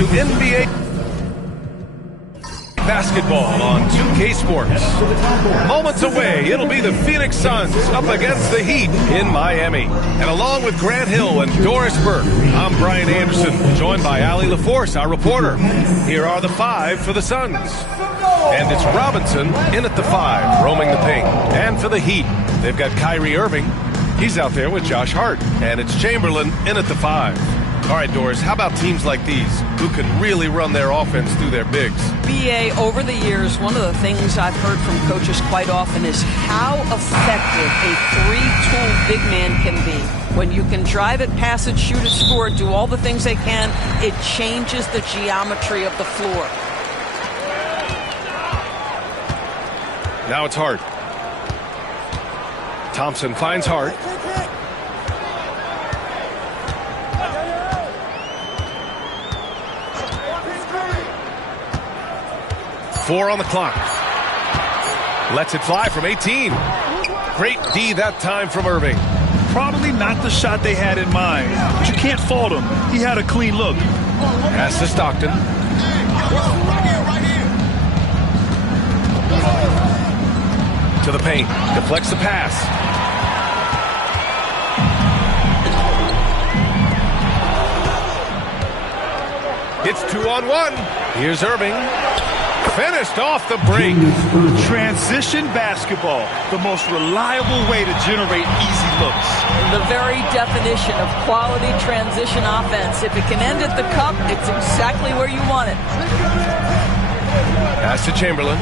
to NBA basketball on 2K Sports. Moments away, it'll be the Phoenix Suns up against the Heat in Miami. And along with Grant Hill and Doris Burke, I'm Brian Anderson, joined by Allie LaForce, our reporter. Here are the five for the Suns. And it's Robinson in at the 5, roaming the paint. And for the Heat, they've got Kyrie Irving. He's out there with Josh Hart. And it's Chamberlain in at the 5. All right, Doris, how about teams like these who can really run their offense through their bigs? BA, over the years, one of the things I've heard from coaches quite often is how effective a three-tool big man can be. When you can drive it, pass it, shoot it, score it, do all the things they can, it changes the geometry of the floor. Now it's Hart. Thompson finds Hart. Four on the clock. Lets it fly from 18. Great D that time from Irving. Probably not the shot they had in mind, but you can't fault him. He had a clean look. Pass to Stockton. To the paint. Deflects the pass. It's 2-on-1. Here's Irving. Finished off the break. Transition basketball, the most reliable way to generate easy looks. The very definition of quality transition offense. If it can end at the cup, it's exactly where you want it. Pass to Chamberlain.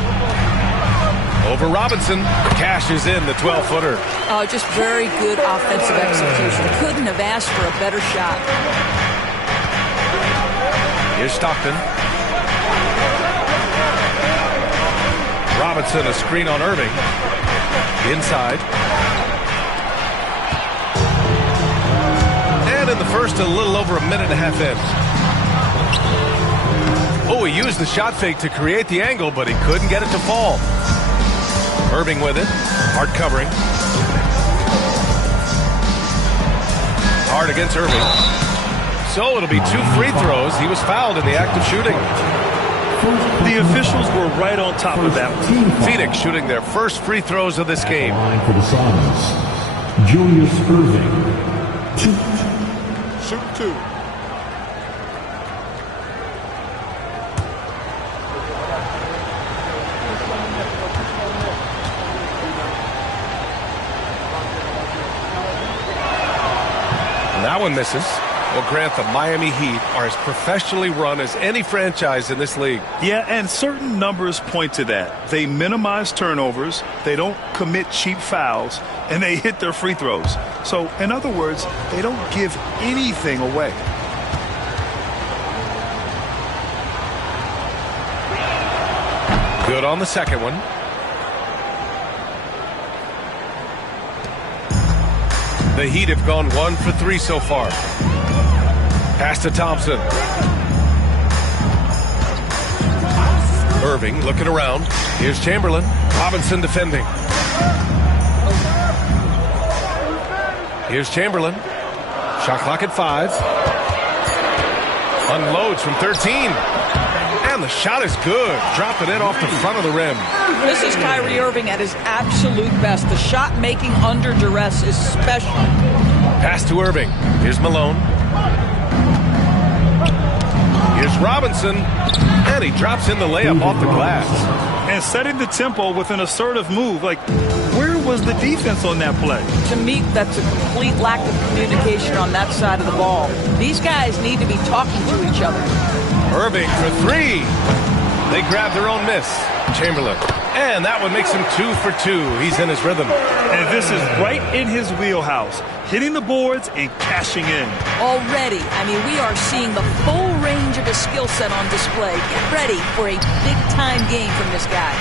Over Robinson. Cashes in the 12-footer. Oh, just very good offensive execution. Couldn't have asked for a better shot. Here's Stockton. Robinson, a screen on Irving. Inside. And in the first, a little over a minute and a half in. Oh, he used the shot fake to create the angle, but he couldn't get it to fall. Irving with it. Hart covering. Hart against Irving. So it'll be 2 free throws. He was fouled in the act of shooting. The officials were right on top of that one. Phoenix shooting their first free throws of this game. For the Suns, Julius Irving. Shoot 2. That one misses. Well, Grant, the Miami Heat are as professionally run as any franchise in this league. Yeah, and certain numbers point to that. They minimize turnovers, they don't commit cheap fouls, and they hit their free throws. So, in other words, they don't give anything away. Good on the second one. The Heat have gone 1 for 3 so far. Pass to Thompson. Irving looking around. Here's Chamberlain. Robinson defending. Here's Chamberlain. Shot clock at 5. Unloads from 13. And the shot is good. Dropping it off the front of the rim. This is Kyrie Irving at his absolute best. The shot making under duress is special. Pass to Irving. Here's Malone. Here's Robinson, and he drops in the layup off the glass. And setting the tempo with an assertive move. Like, where was the defense on that play? To me, that's a complete lack of communication on that side of the ball. These guys need to be talking to each other. Irving for 3. They grab their own miss. Chamberlain. And that one makes him 2 for 2. He's in his rhythm. And this is right in his wheelhouse. Hitting the boards and cashing in. Already, I mean, we are seeing the full range of his skill set on display. Get ready for a big-time game from this guy.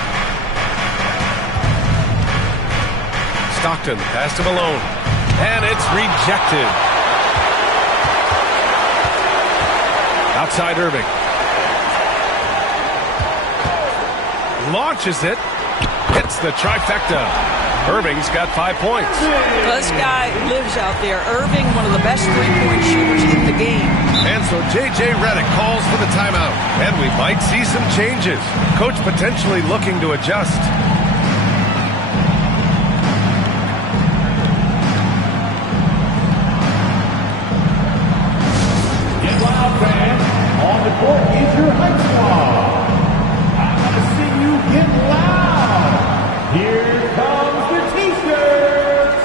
Stockton, pass to Malone. And it's rejected. Outside Irving. Launches it. Hits the trifecta. Irving's got 5 points. This guy lives out there. Irving, one of the best three-point shooters in the game. And so J.J. Redick calls for the timeout. And we might see some changes. Coach potentially looking to adjust. Get loud, fans. On the court is your hype squad. I want to see you get loud. Here comes the T-shirts.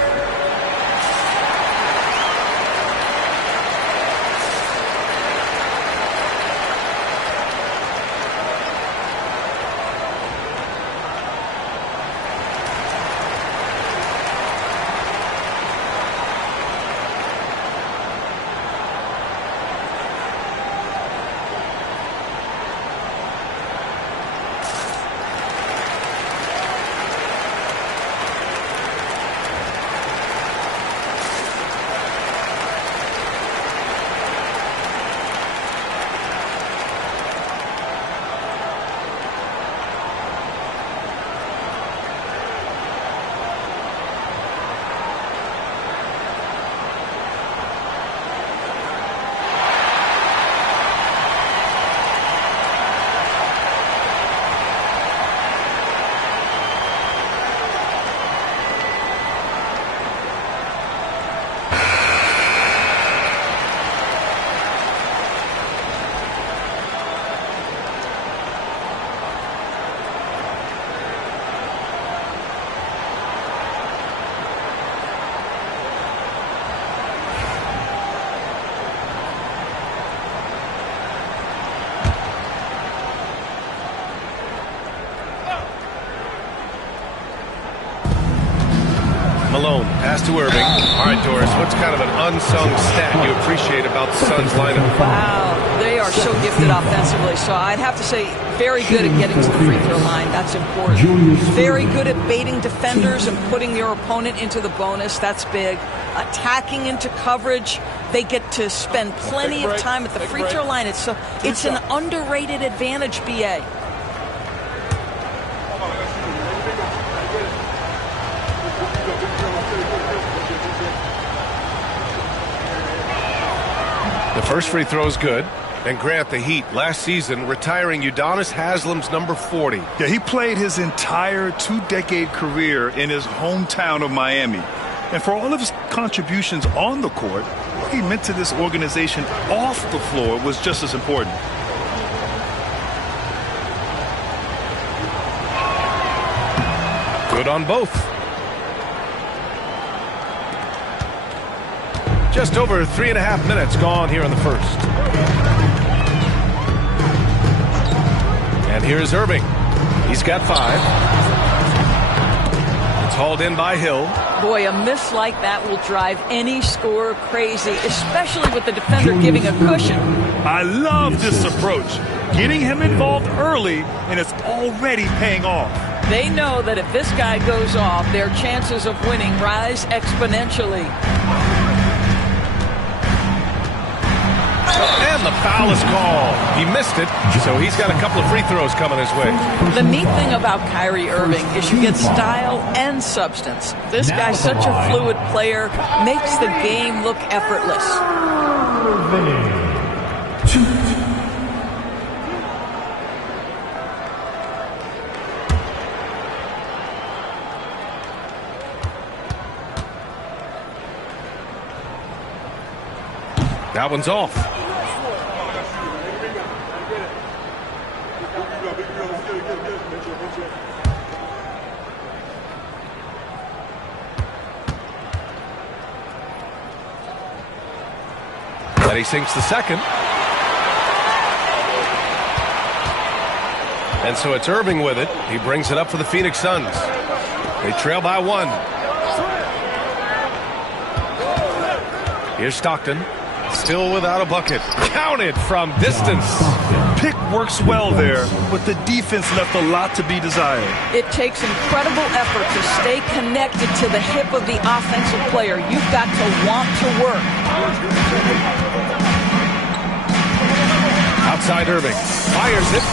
Malone, pass to Irving. All right, Doris, what's kind of an unsung stat you appreciate about the Suns lineup? Wow, they are so gifted offensively. So I'd have to say very good at getting to the free throw line. That's important. Very good at baiting defenders and putting your opponent into the bonus. That's big. Attacking into coverage. They get to spend plenty of time at the free throw line. It's an underrated advantage, BA. The first free throw is good. And Grant, the Heat, last season, retiring Udonis Haslam's number 40. Yeah, he played his entire two-decade career in his hometown of Miami. And for all of his contributions on the court, what he meant to this organization off the floor was just as important. Good on both. Just over 3.5 minutes gone here in the first. And here's Irving. He's got 5. It's hauled in by Hill. Boy, a miss like that will drive any scorer crazy, especially with the defender giving a cushion. I love this approach. Getting him involved early, and it's already paying off. They know that if this guy goes off, their chances of winning rise exponentially. And the foul is called. He missed it, so he's got a couple of free throws coming his way. The neat thing about Kyrie Irving is you get style and substance. This guy's such a fluid player, makes the game look effortless. That one's off. But he sinks the second. And so it's Irving with it. He brings it up for the Phoenix Suns. They trail by 1. Here's Stockton. Still without a bucket. Counted from distance. Pick works well there, but the defense left a lot to be desired. It takes incredible effort to stay connected to the hip of the offensive player. You've got to want to work. Outside Irving. Fires it.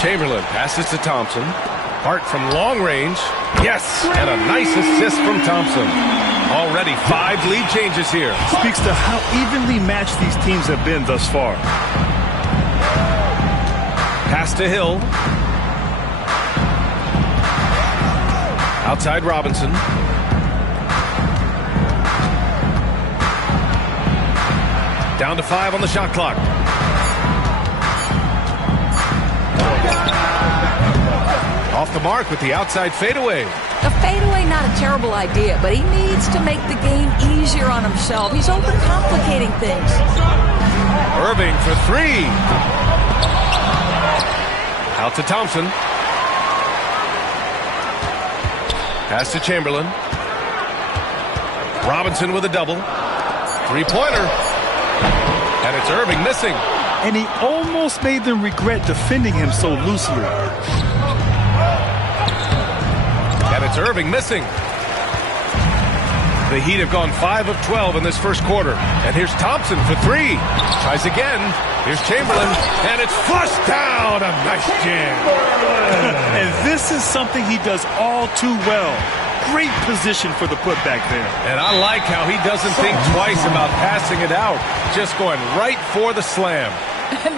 Chamberlain passes to Thompson. Hart from long range. Yes, and a nice assist from Thompson. Already 5 lead changes here. Speaks to how evenly matched these teams have been thus far. Pass to Hill. Outside Robinson. Down to 5 on the shot clock. Off the mark with the outside fadeaway. The fadeaway, not a terrible idea, but he needs to make the game easier on himself. He's overcomplicating things. Irving for 3. Out to Thompson. Pass to Chamberlain. Robinson with a double. 3-pointer. And it's Irving missing. And he almost made them regret defending him so loosely. And it's Irving missing. The Heat have gone 5 of 12 in this first quarter. And here's Thompson for 3. Tries again. Here's Chamberlain. And it's flushed down. A nice jam. And this is something he does all too well. Great position for the putback there. And I like how he doesn't think twice about passing it out. Just going right for the slam.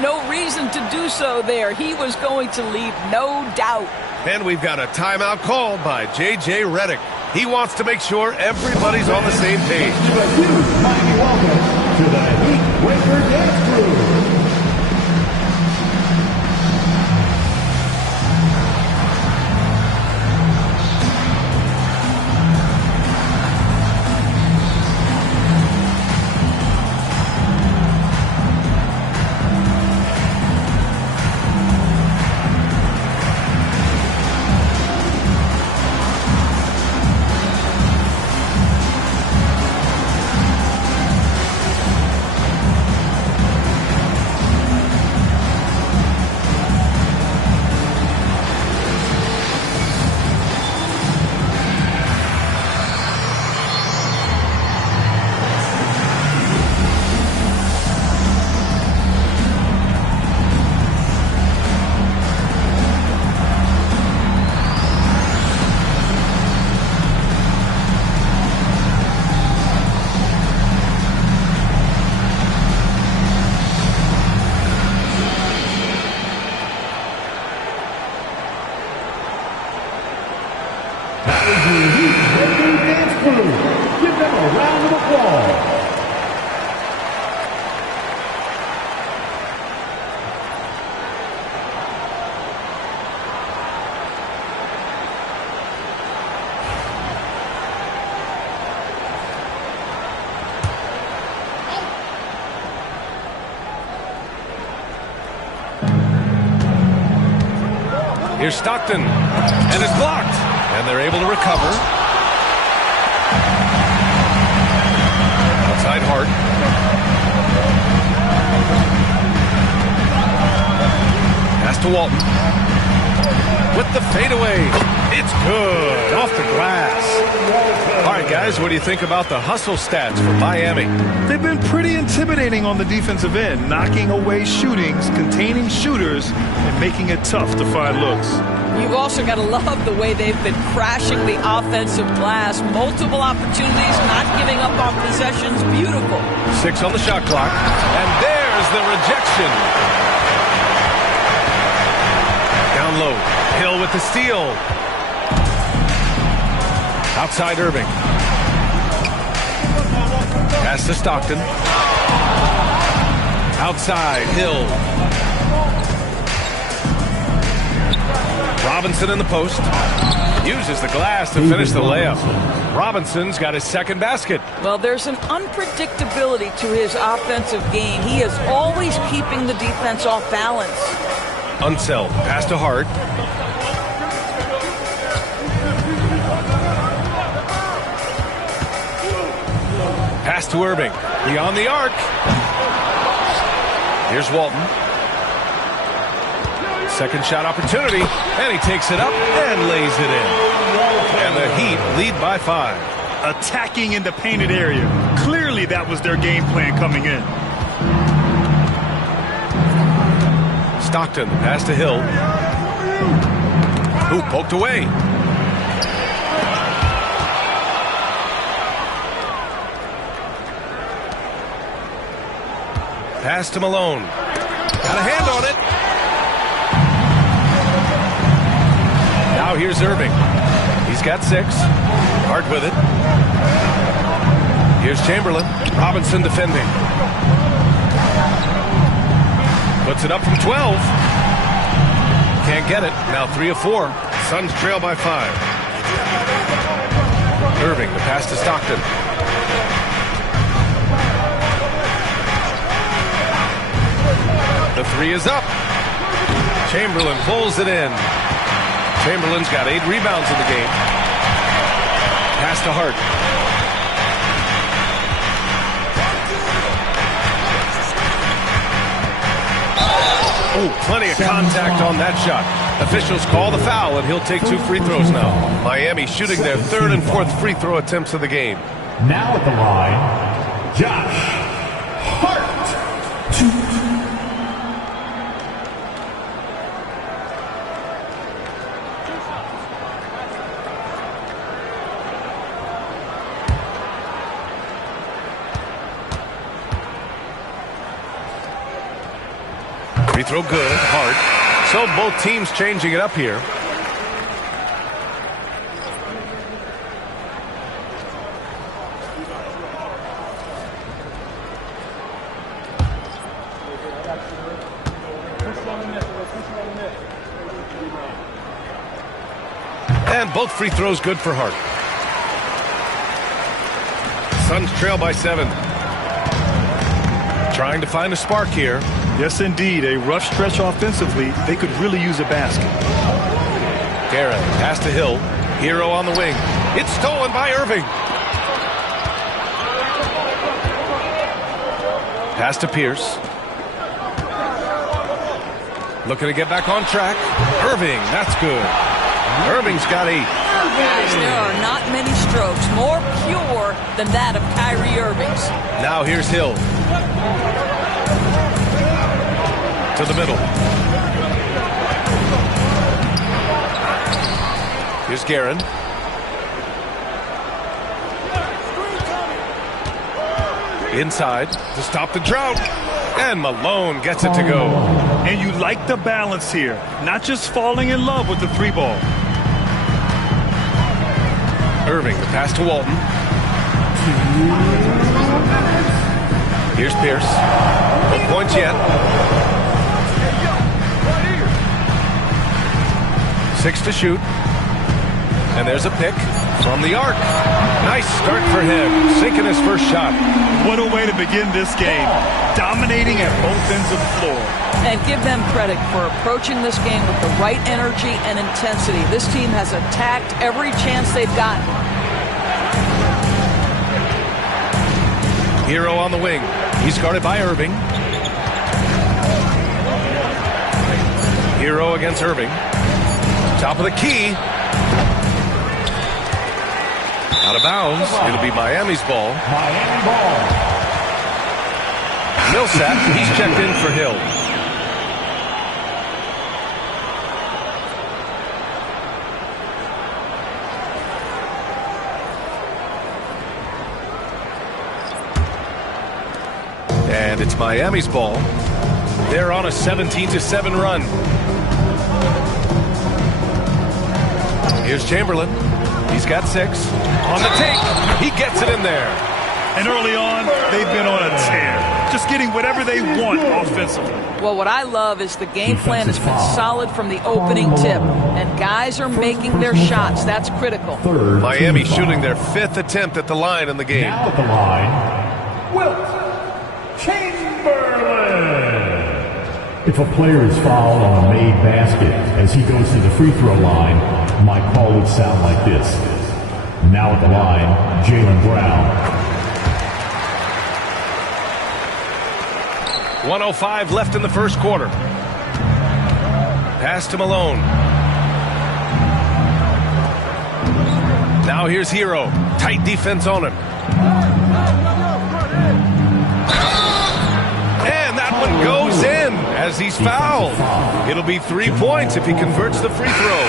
No reason to do so there. He was going to leave no doubt. And we've got a timeout called by J.J. Redick. He wants to make sure everybody's on the same page. Welcome to the Heat Winter Dance Crew. Give them a round of applause. Here's Stockton. And it's blocked. And they're able to recover. Outside Hart. Pass to Walton. With the fadeaway. It's good. Off the glass. All right, guys, what do you think about the hustle stats for Miami? They've been pretty intimidating on the defensive end, knocking away shootings, containing shooters, and making it tough to find looks. You've also got to love the way they've been crashing the offensive glass. Multiple opportunities, not giving up on possessions. Beautiful. 6 on the shot clock. And there's the rejection. Down low. Hill with the steal. Outside Irving. Pass to Stockton. Outside Hill. Robinson in the post. Uses the glass to finish the layup. Robinson's got his second basket. Well, there's an unpredictability to his offensive game. He is always keeping the defense off balance. Unseld. Pass to Hart. Pass to Irving. Beyond the arc. Here's Walton. Second shot opportunity. And he takes it up and lays it in. And the Heat lead by 5. Attacking in the painted area. Clearly that was their game plan coming in. Stockton. Pass to Hill. Ooh, poked away. Pass to Malone. Got a hand on it. Now here's Irving. He's got 6. Hard with it. Here's Chamberlain. Robinson defending. Puts it up from 12. Can't get it. Now 3 of 4. Suns trail by 5. Irving, the pass to Stockton. The 3 is up. Chamberlain pulls it in. Chamberlain's got 8 rebounds in the game. Pass to Hart. Oh, plenty of contact on that shot. Officials call the foul, and he'll take 2 free throws now. Miami shooting their 3rd and 4th free throw attempts of the game. Now at the line, Josh Hart. Free throw good, Hart. So both teams changing it up here. And both free throws good for Hart. Suns trail by 7. Trying to find a spark here. Yes, indeed. A rough stretch offensively. They could really use a basket. Garrett, pass to Hill. Hero on the wing. It's stolen by Irving. Pass to Pierce. Looking to get back on track. Irving, that's good. Irving's got 8. Guys, there are not many strokes more pure than that of Kyrie Irving's. Now here's Hill. To the middle. Here's Guerin. Inside to stop the drought. And Malone gets it to go. And you like the balance here. Not just falling in love with the 3 ball. Irving, the pass to Walton. Here's Pierce. No points yet. 6 to shoot. And there's a pick from the arc. Nice start for him. Sinking his first shot. What a way to begin this game. Dominating at both ends of the floor. And give them credit for approaching this game with the right energy and intensity. This team has attacked every chance they've gotten. Hero on the wing. He's guarded by Irving. Hero against Irving. Top of the key. Out of bounds. It'll be Miami's ball. Miami ball. Millsap, he's checked in for Hill. And it's Miami's ball. They're on a 17-7 run. Here's Chamberlain. He's got 6. On the take. He gets it in there. And early on, they've been on a tear. Just getting whatever they want offensively. Well, what I love is the game plan has been solid from the opening tip. And guys are making their shots. That's critical. Miami shooting their 5th attempt at the line in the game. Now at the line, Wilt Chamberlain. If a player is fouled on a made basket as he goes to the free throw line, my call would sound like this. Now at the line, Jaylen Brown. 1:05 left in the first quarter. Pass to Malone. Now here's Hero. Tight defense on him. And that one goes in. as he's fouled. It'll be 3 points if he converts the free throw.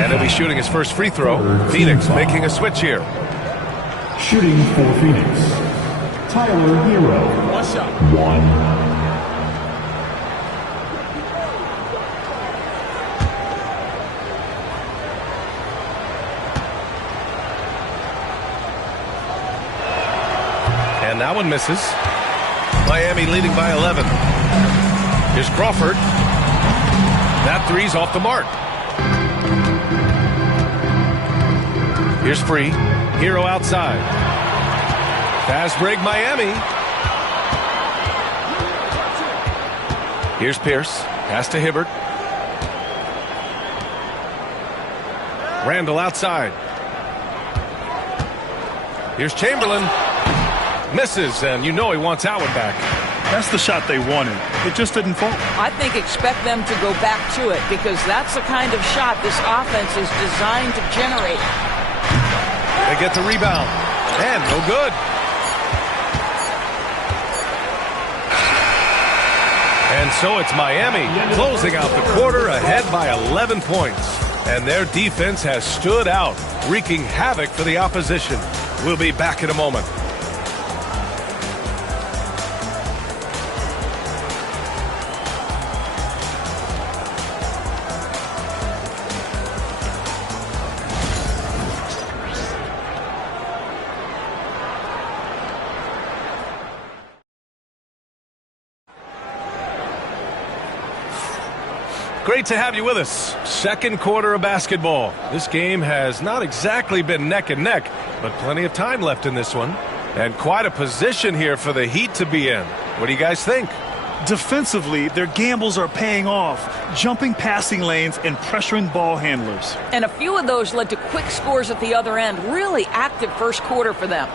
And he'll be shooting his first free throw. Phoenix making a switch here. Shooting for Phoenix, Tyler Hero. 1. And that one misses. Miami leading by 11. Here's Crawford. That three's off the mark. Here's Free. Hero outside. Fast break Miami. Here's Pierce. Pass to Hibbert. Randall outside. Here's Chamberlain. Misses, and you know he wants that one back. That's the shot they wanted. It just didn't fall. I think expect them to go back to it because that's the kind of shot this offense is designed to generate. They get the rebound, and no good. And so it's Miami closing out the quarter ahead by 11 points. And their defense has stood out, wreaking havoc for the opposition. We'll be back in a moment. Great to have you with us. Second quarter of basketball. This game has not exactly been neck and neck, but plenty of time left in this one. And quite a position here for the Heat to be in. What do you guys think? Defensively, their gambles are paying off, jumping passing lanes and pressuring ball handlers. And a few of those led to quick scores at the other end. Really active first quarter for them.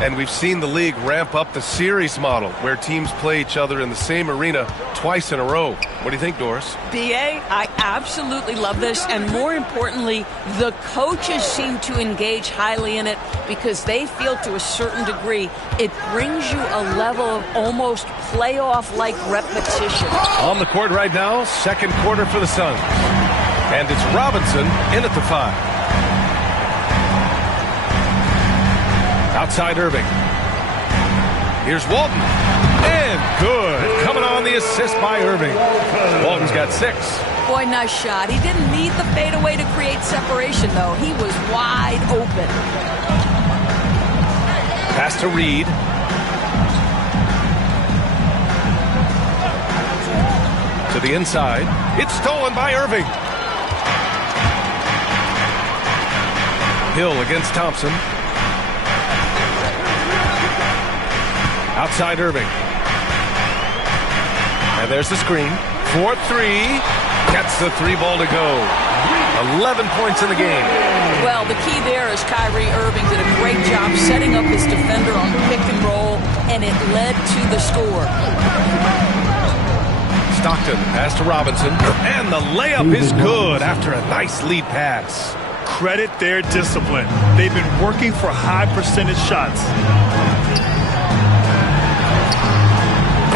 And we've seen the league ramp up the series model where teams play each other in the same arena twice in a row. What do you think, Doris? B.A., I absolutely love this. And more importantly, the coaches seem to engage highly in it because they feel to a certain degree it brings you a level of almost playoff-like repetition. On the court right now, second quarter for the Suns. And it's Robinson in at the 5. Outside Irving. Here's Walton. And good. Coming on the assist by Irving. Walton's got 6. Boy, nice shot. He didn't need the fadeaway to create separation, though. He was wide open. Pass to Reed. To the inside. It's stolen by Irving. Hill against Thompson. Outside Irving. And there's the screen. 4-3. Gets the 3 ball to go. 11 points in the game. Well, the key there is Kyrie Irving did a great job setting up his defender on the pick and roll, and it led to the score. Stockton, pass to Robinson. And the layup is good after a nice lead pass. Credit their discipline. They've been working for high percentage shots.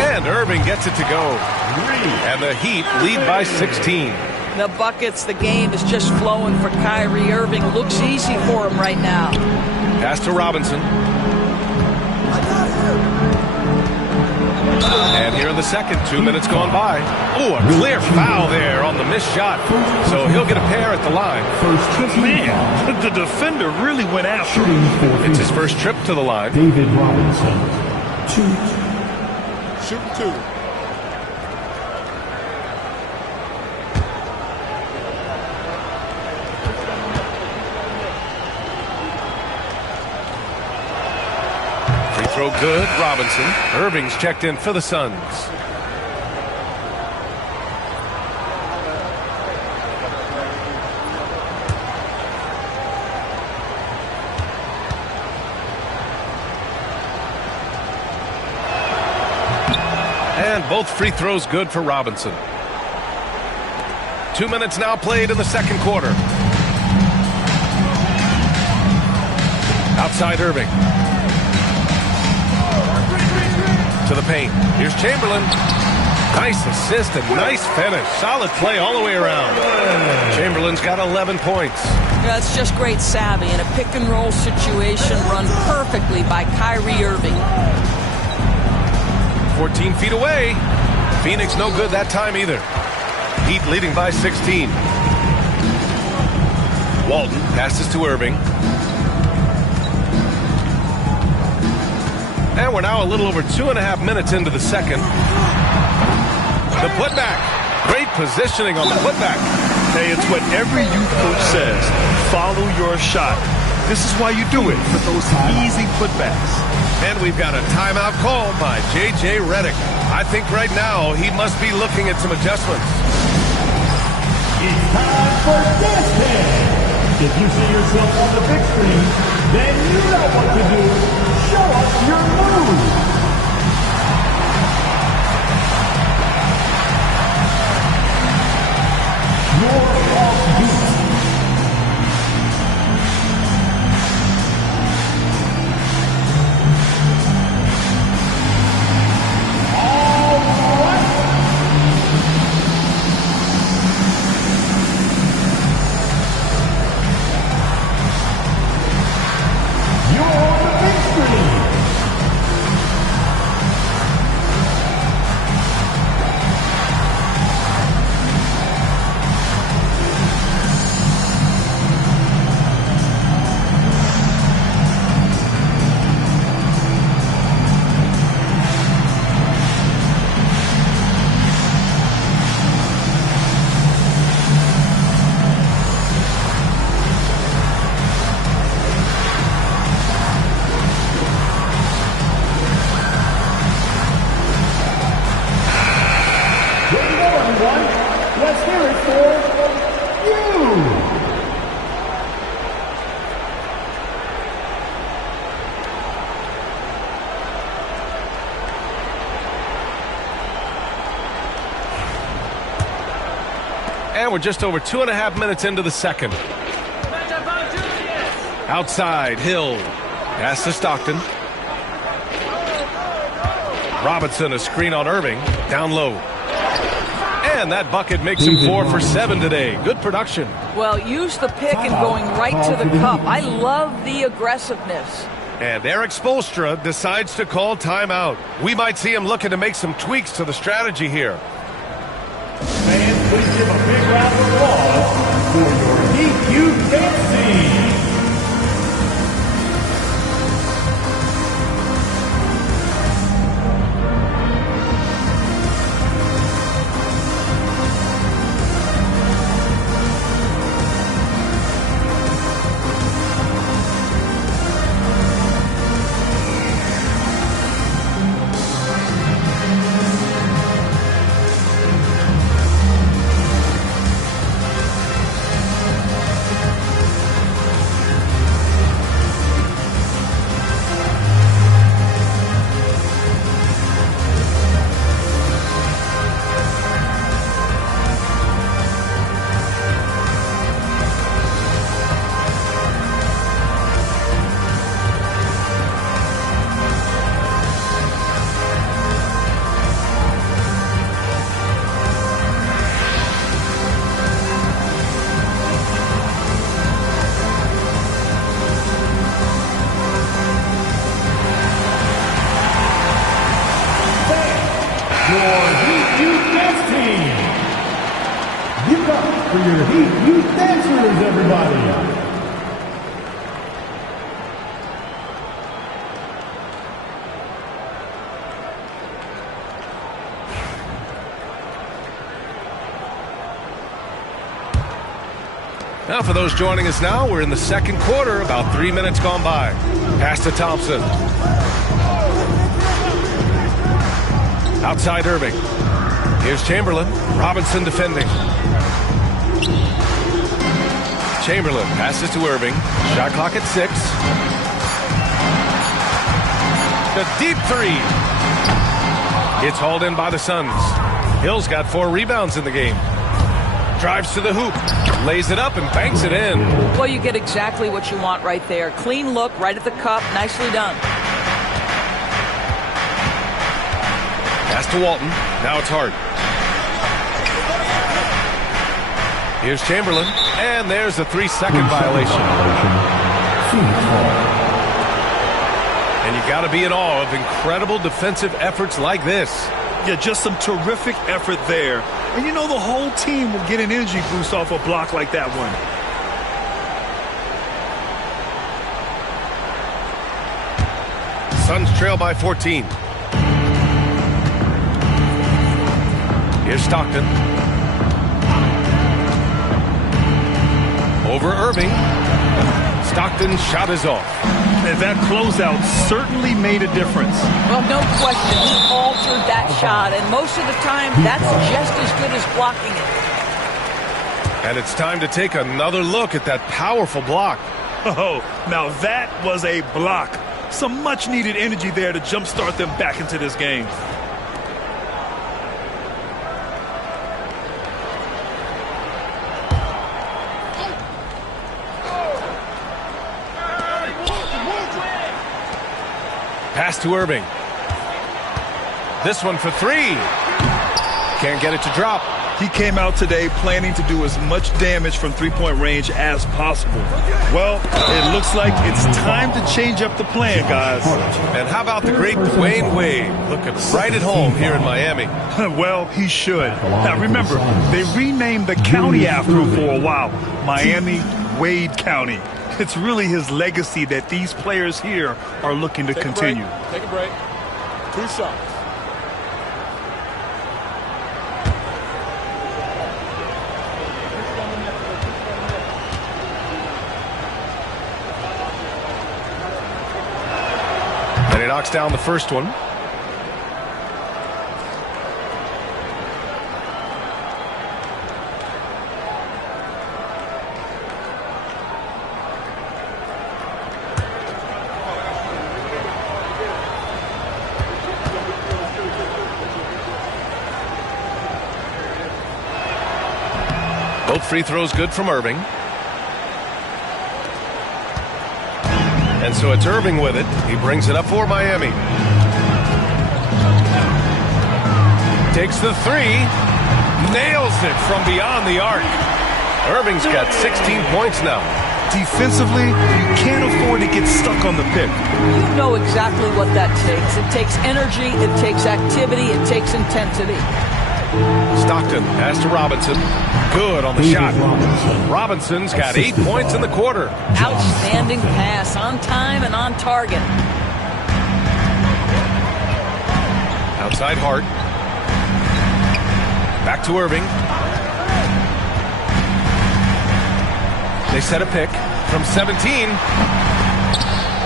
And Irving gets it to go. And the Heat lead by 16. The buckets, the game is just flowing for Kyrie Irving. Looks easy for him right now. Pass to Robinson. And here in the second, 2 minutes gone by. Oh, a clear foul there on the missed shot. So he'll get a pair at the line. Man, the defender really went after him. It's his first trip to the line. David Robinson, 2. Shoot 2. Free throw good, Robinson. Irving's checked in for the Suns. And both free throws good for Robinson. 2 minutes now played in the second quarter. Outside Irving. To the paint. Here's Chamberlain. Nice assist and nice finish. Solid play all the way around. Chamberlain's got 11 points. Yeah, it's just great savvy in a pick-and-roll situation run perfectly by Kyrie Irving. 14 feet away. Phoenix no good that time either. Heat leading by 16. Walton passes to Irving. And we're now a little over 2.5 minutes into the second. The putback. Great positioning on the putback. Hey, it's what every youth coach says. Follow your shot. This is why you do it, for those easy putbacks. And we've got a timeout called by J.J. Redick. I think right now he must be looking at some adjustments. It's time for Dance Day. If you see yourself on the big screen, then you know what to do. Show us your move. Your offbeat. Let's hear it for you. And we're just over 2.5 minutes into the second. Outside, Hill. Pass to Stockton. Robinson, a screen on Irving. Down low. And that bucket makes him 4 for 7 today. Good production. Well, use the pick and going right to the cup. I love the aggressiveness. And Eric Spoelstra decides to call timeout. We might see him looking to make some tweaks to the strategy here. Fans, please give a big round of applause for your Heat Youth Dance Team. For your Heat Youth Dancers, everybody. Now for those joining us now, we're in the second quarter, about 3 minutes gone by. Pass to Thompson. Outside Irving. Here's Chamberlain. Robinson defending. Chamberlain passes to Irving. Shot clock at 6. The deep three. It's hauled in by the Suns. Hill's got 4 rebounds in the game. Drives to the hoop. Lays it up and banks it in. Well, you get exactly what you want right there. Clean look, right at the cup. Nicely done. Pass to Walton. Now it's Hart. Here's Chamberlain. And there's a 3-second violation. And you got to be in awe of incredible defensive efforts like this. Yeah, just some terrific effort there. And you know the whole team will get an energy boost off a block like that one. Suns trail by 14. Here's Stockton. Over Irving. Stockton's shot is off. And that closeout certainly made a difference. Well, no question. He altered that shot, and most of the time, that's just as good as blocking it. And it's time to take another look at that powerful block. Oh, now that was a block. Some much-needed energy there to jumpstart them back into this game. Pass to Irving. This one for 3. Can't get it to drop. He came out today planning to do as much damage from three-point range as possible. Well, it looks like it's time to change up the plan, guys. And how about the great Dwayne Wade looking right at home here in Miami? Well, he should. Now, remember, they renamed the county after him for a while. Miami-Wade County. It's really his legacy that these players here are looking to continue. Take a break. 2 shots. And he knocks down the first one. Both free throws good from Irving. And so it's Irving with it. He brings it up for Miami. Takes the 3. Nails it from beyond the arc. Irving's got 16 points now. Defensively, you can't afford to get stuck on the pick. You know exactly what that takes. It takes energy, it takes activity, it takes intensity. Stockton pass to Robinson. Good on the shot. Robinson's got 8 points in the quarter. Outstanding pass, on time and on target. Outside Hart. Back to Irving. They set a pick from 17.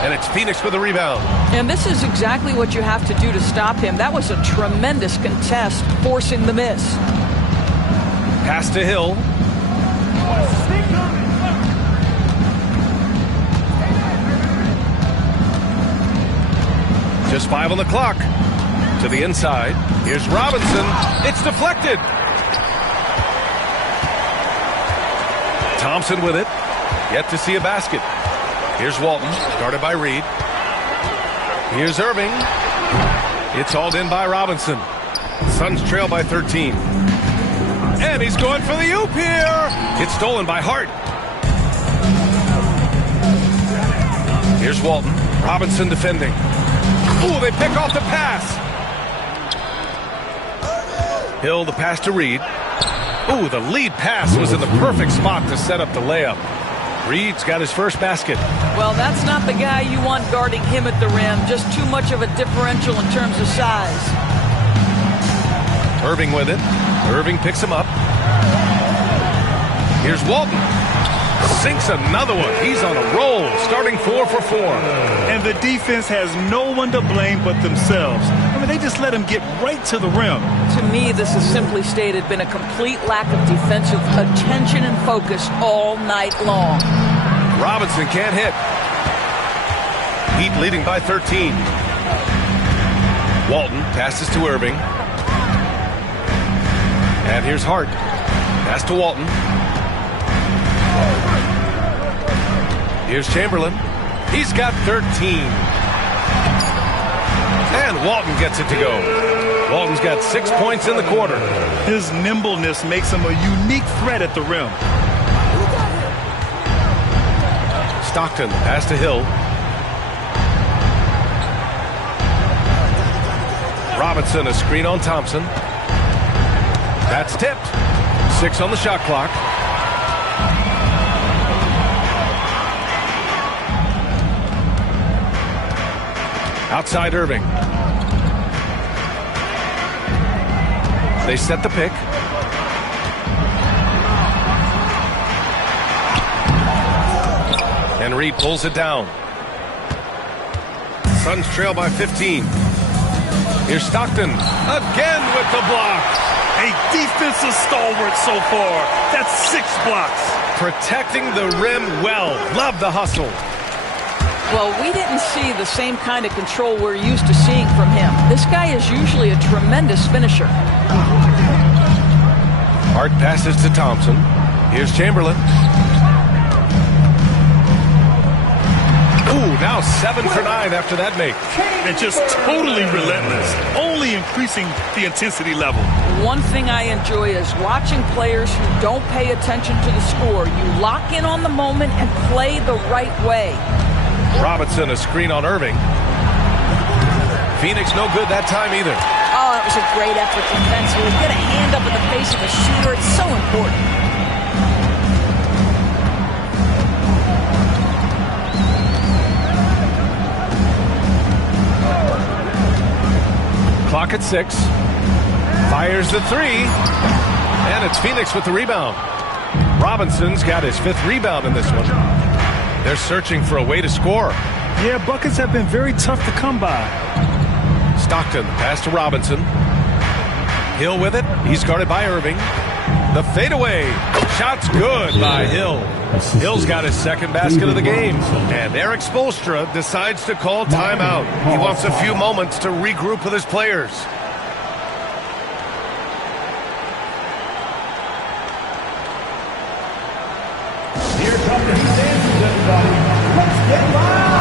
And it's Phoenix with a rebound. And this is exactly what you have to do to stop him. That was a tremendous contest, forcing the miss. Pass to Hill. Just 5 on the clock. To the inside. Here's Robinson. It's deflected. Thompson with it. Yet to see a basket. Here's Walton, guarded by Reed. Here's Irving. It's hauled in by Robinson. Suns trail by 13. And he's going for the oop here. It's stolen by Hart. Here's Walton. Robinson defending. Ooh, they pick off the pass. Hill, the pass to Reed. Ooh, the lead pass was in the perfect spot to set up the layup. Reed's got his first basket. Well, that's not the guy you want guarding him at the rim. Just too much of a differential in terms of size. Irving with it. Irving picks him up. Here's Walton. Sinks another one. He's on a roll, starting 4 for 4. And the defense has no one to blame but themselves. I mean, they just let him get right to the rim. To me, this has simply stated been a complete lack of defensive attention and focus all night long. Robinson can't hit. Heat leading by 13. Walton passes to Irving. And here's Hart. Pass to Walton. Here's Chamberlain. He's got 13. And Walton gets it to go. Walton's got 6 points in the quarter. His nimbleness makes him a unique threat at the rim. Stockton pass to Hill. Robinson, a screen on Thompson. That's tipped. 6 on the shot clock. Outside Irving. They set the pick. And Reed pulls it down. Suns trail by 15. Here's Stockton again with the block. A defensive stalwart so far. That's 6 blocks. Protecting the rim well. Love the hustle. Well, we didn't see the same kind of control we're used to seeing from him. This guy is usually a tremendous finisher. Hart passes to Thompson. Here's Chamberlain. Ooh, now 7 for 9 after that make. And just totally relentless, only increasing the intensity level. One thing I enjoy is watching players who don't pay attention to the score. You lock in on the moment and play the right way. Robinson, a screen on Irving. Phoenix no good that time either. Oh, it was a great effort defensively. Get a hand up in the face of the shooter. It's so important. Clock at 6. Fires the 3. And it's Phoenix with the rebound. Robinson's got his 5th rebound in this one. They're searching for a way to score. Yeah, buckets have been very tough to come by. Stockton, pass to Robinson. Hill with it. He's guarded by Irving. The fadeaway. Shot's good by Hill. Hill's got his 2nd basket of the game. And Eric Spoelstra decides to call timeout. He wants a few moments to regroup with his players. Here come the Heat dancers, everybody. Let's get loud!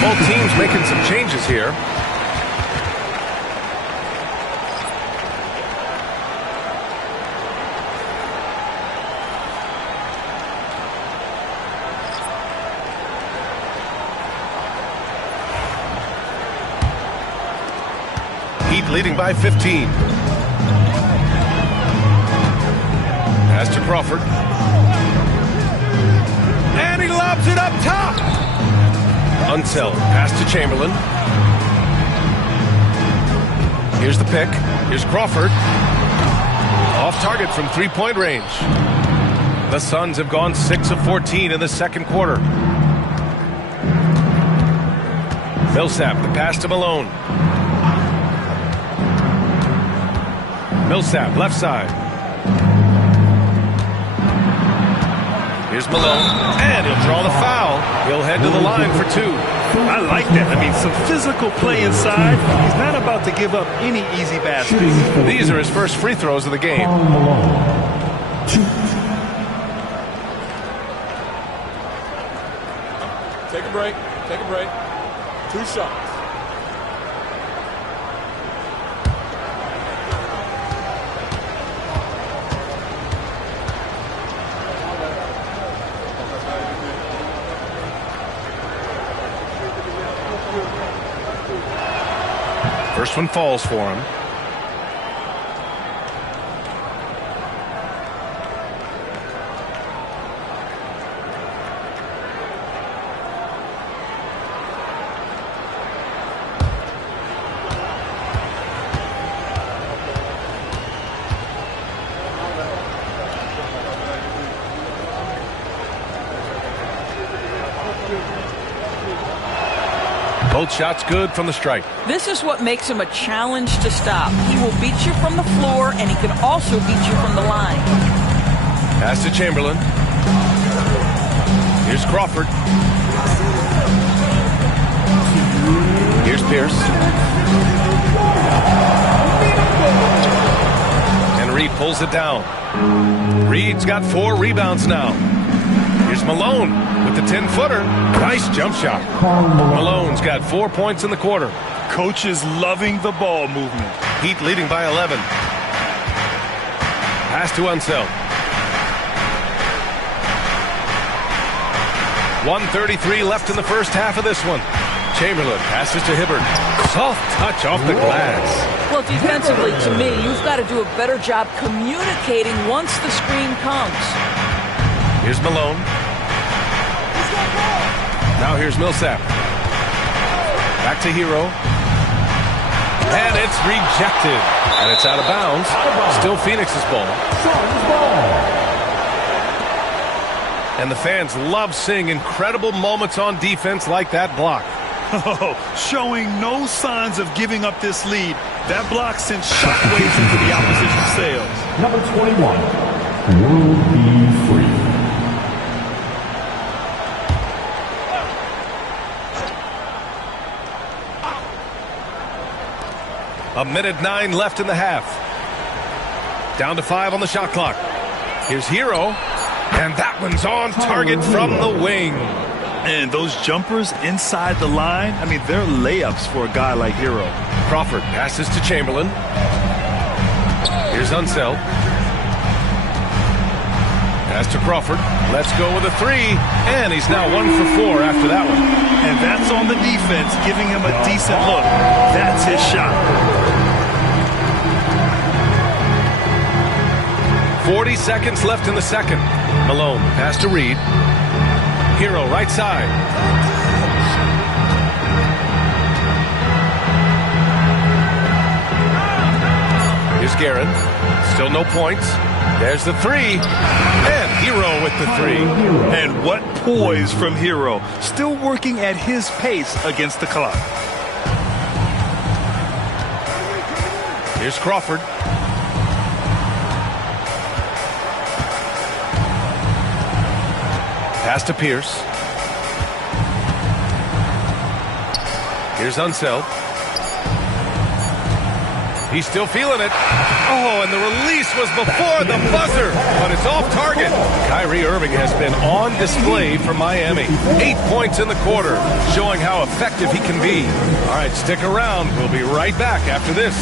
Both teams making some changes here. Heat leading by 15. Pass to Crawford. And he lobs it up top. Unseld. Pass to Chamberlain. Here's the pick. Here's Crawford. Off target from 3-point range. The Suns have gone 6 of 14 in the 2nd quarter. Millsap, the pass to Malone. Millsap, left side. Here's Malone, and he'll draw the foul. He'll head to the line for 2. I like that. I mean, some physical play inside. He's not about to give up any easy baskets. These are his first free throws of the game. Take a break. Take a break. 2 shots. First one falls for him. Both shots good from the strike. This is what makes him a challenge to stop. He will beat you from the floor, and he can also beat you from the line. Pass to Chamberlain. Here's Crawford. Here's Pierce. And Reed pulls it down. Reed's got 4 rebounds now. Here's Malone with the 10-footer. Nice jump shot. Malone's got 4 points in the quarter. Coach is loving the ball movement. Heat leading by 11. Pass to Unseld. 1:33 left in the first half of this one. Chamberlain passes to Hibbert. Soft touch off the glass. Well, defensively, to me, you've got to do a better job communicating once the screen comes. Here's Malone. Now here's Millsap. Back to Hero. And it's rejected. And it's out of bounds. Still Phoenix's ball. And the fans love seeing incredible moments on defense like that block. Showing no signs of giving up this lead. That block sent shockwaves into the opposition's sails. Number 21, World Be Free. A minute 9 left in the half. Down to 5 on the shot clock. Here's Hero. And that one's on target from the wing. And those jumpers inside the line, I mean, they're layups for a guy like Hero. Crawford passes to Chamberlain. Here's Unseld. Pass to Crawford. Let's go with a 3. And he's now 1 for 4 after that one. And that's on the defense, giving him a decent look. That's his shot. 40 seconds left in the second. Malone, pass to Reed. Hero, right side. Here's Guerin. Still no points. There's the 3. And Hero with the 3. And what poise from Hero. Still working at his pace against the clock. Here's Crawford. Pass to Pierce. Here's Unseld. He's still feeling it. Oh, and the release was before the buzzer, but it's off target. Kyrie Irving has been on display for Miami. 8 points in the quarter, showing how effective he can be. All right, stick around. We'll be right back after this.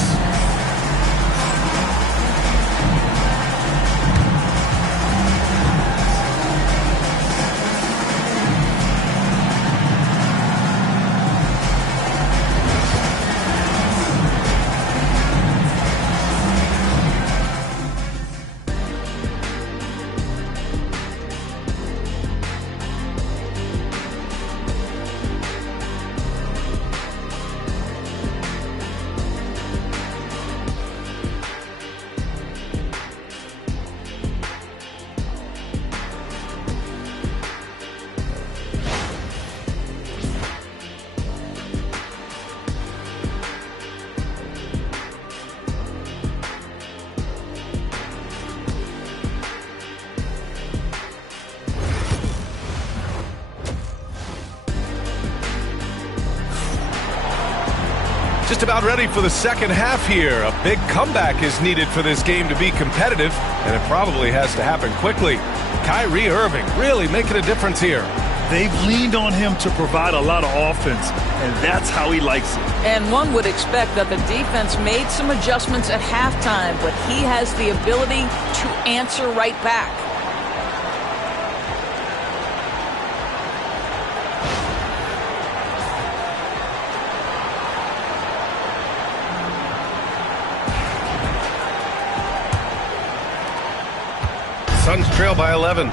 Just about ready for the second half here. A big comeback is needed for this game to be competitive, and it probably has to happen quickly. Kyrie Irving really making a difference here. They've leaned on him to provide a lot of offense, and that's how he likes it. And one would expect that the defense made some adjustments at halftime, but he has the ability to answer right back. Suns trail by 11.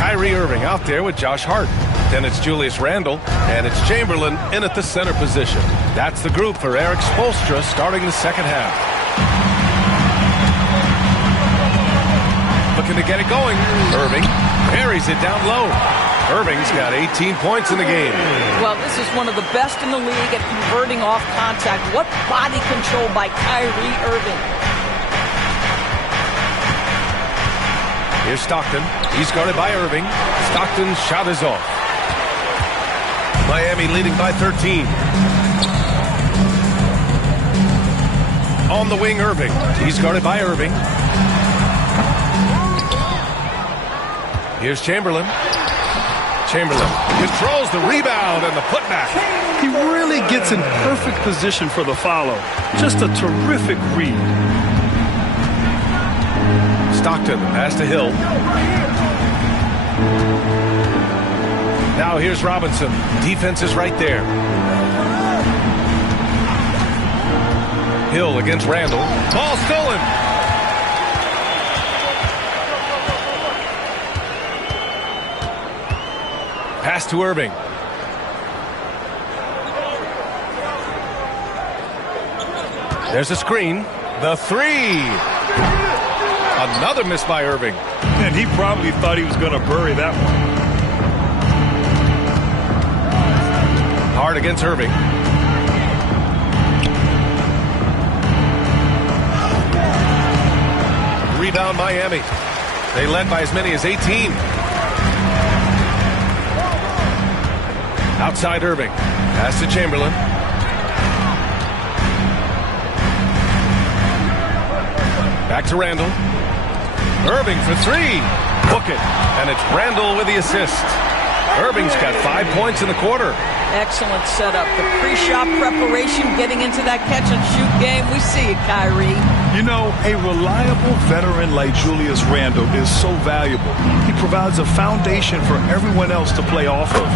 Kyrie Irving out there with Josh Hart. Then it's Julius Randle, and it's Chamberlain in at the center position. That's the group for Erik Spoelstra starting the second half. Looking to get it going. Irving parries it down low. Irving's got 18 points in the game. Well, this is one of the best in the league at converting off contact. What body control by Kyrie Irving. Here's Stockton. He's guarded by Irving. Stockton's shot is off. Miami leading by 13. On the wing, Irving. He's guarded by Irving. Here's Chamberlain. Chamberlain controls the rebound and the putback. He really gets in perfect position for the follow. Just a terrific read. Stockton pass to Hill. Now here's Robinson. Defense is right there. Hill against Randle. Ball stolen. Pass to Irving. There's a screen. The three. Another miss by Irving. And he probably thought he was going to bury that one. Hard against Irving. Rebound Miami. They led by as many as 18. Outside Irving. Pass to Chamberlain. Back to Randle. Irving for three. Book it. And it's Randle with the assist. Irving's got 5 points in the quarter. Excellent setup. The pre-shot preparation, getting into that catch-and-shoot game. We see it, Kyrie. You know, a reliable veteran like Julius Randle is so valuable. He provides a foundation for everyone else to play off of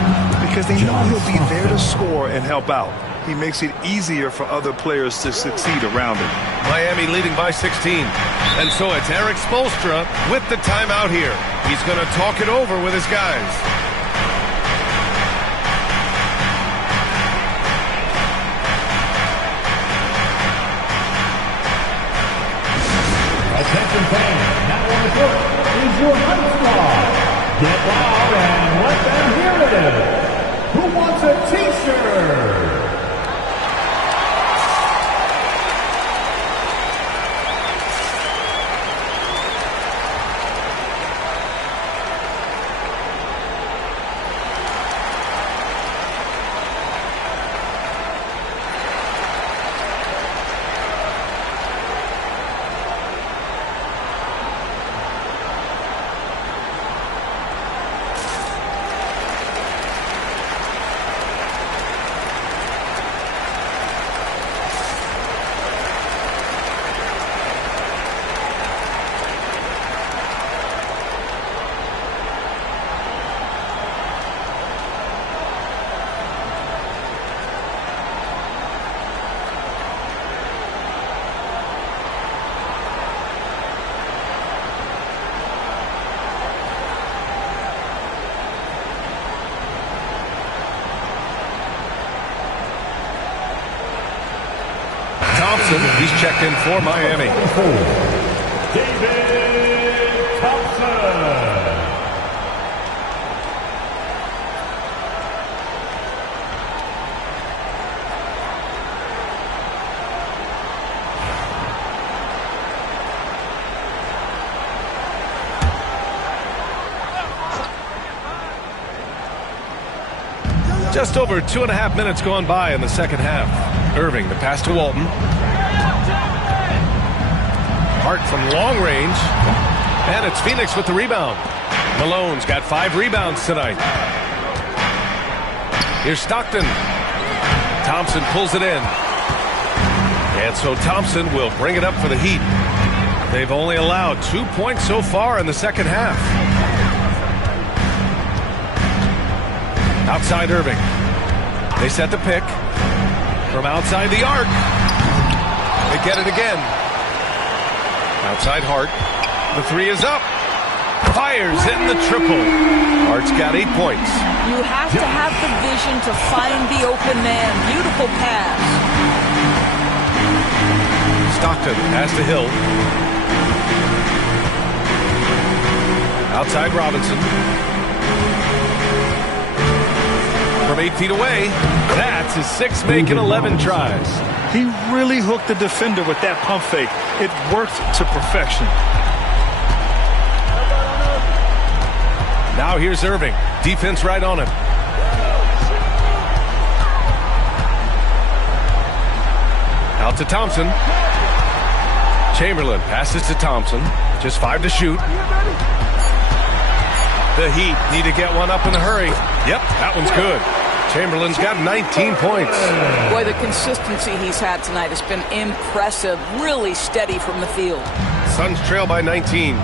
because they know he'll be there to score and help out. He makes it easier for other players to succeed around him. Miami leading by 16. And so it's Erik Spoelstra with the timeout here. He's going to talk it over with his guys. Attention fans, now on the court is your high squad. Get loud and let them hear it. Who wants a t-shirt? He's checked in for Miami. David Thompson. Just over 2.5 minutes gone by in the second half. Irving, the pass to Walton. Hart from long range. And it's Phoenix with the rebound. Malone's got 5 rebounds tonight. Here's Stockton. Thompson pulls it in. And so Thompson will bring it up for the Heat. They've only allowed 2 points so far in the second half. Outside Irving. They set the pick. From outside the arc. They get it again. Outside Hart. The three is up. Fires in the triple. Art's got 8 points. You have to have the vision to find the open man. Beautiful pass. Stockton pass to Hill. Outside Robinson. From 8 feet away. That's his 6th make in 11 tries. He really hooked the defender with that pump fake. It worked to perfection. Now here's Irving. Defense right on him. Out to Thompson. Chamberlain passes to Thompson. Just 5 to shoot. The Heat need to get one up in a hurry. Yep, that one's good. Chamberlain's got 19 points. Boy, the consistency he's had tonight has been impressive. Really steady from the field. Suns trail by 19.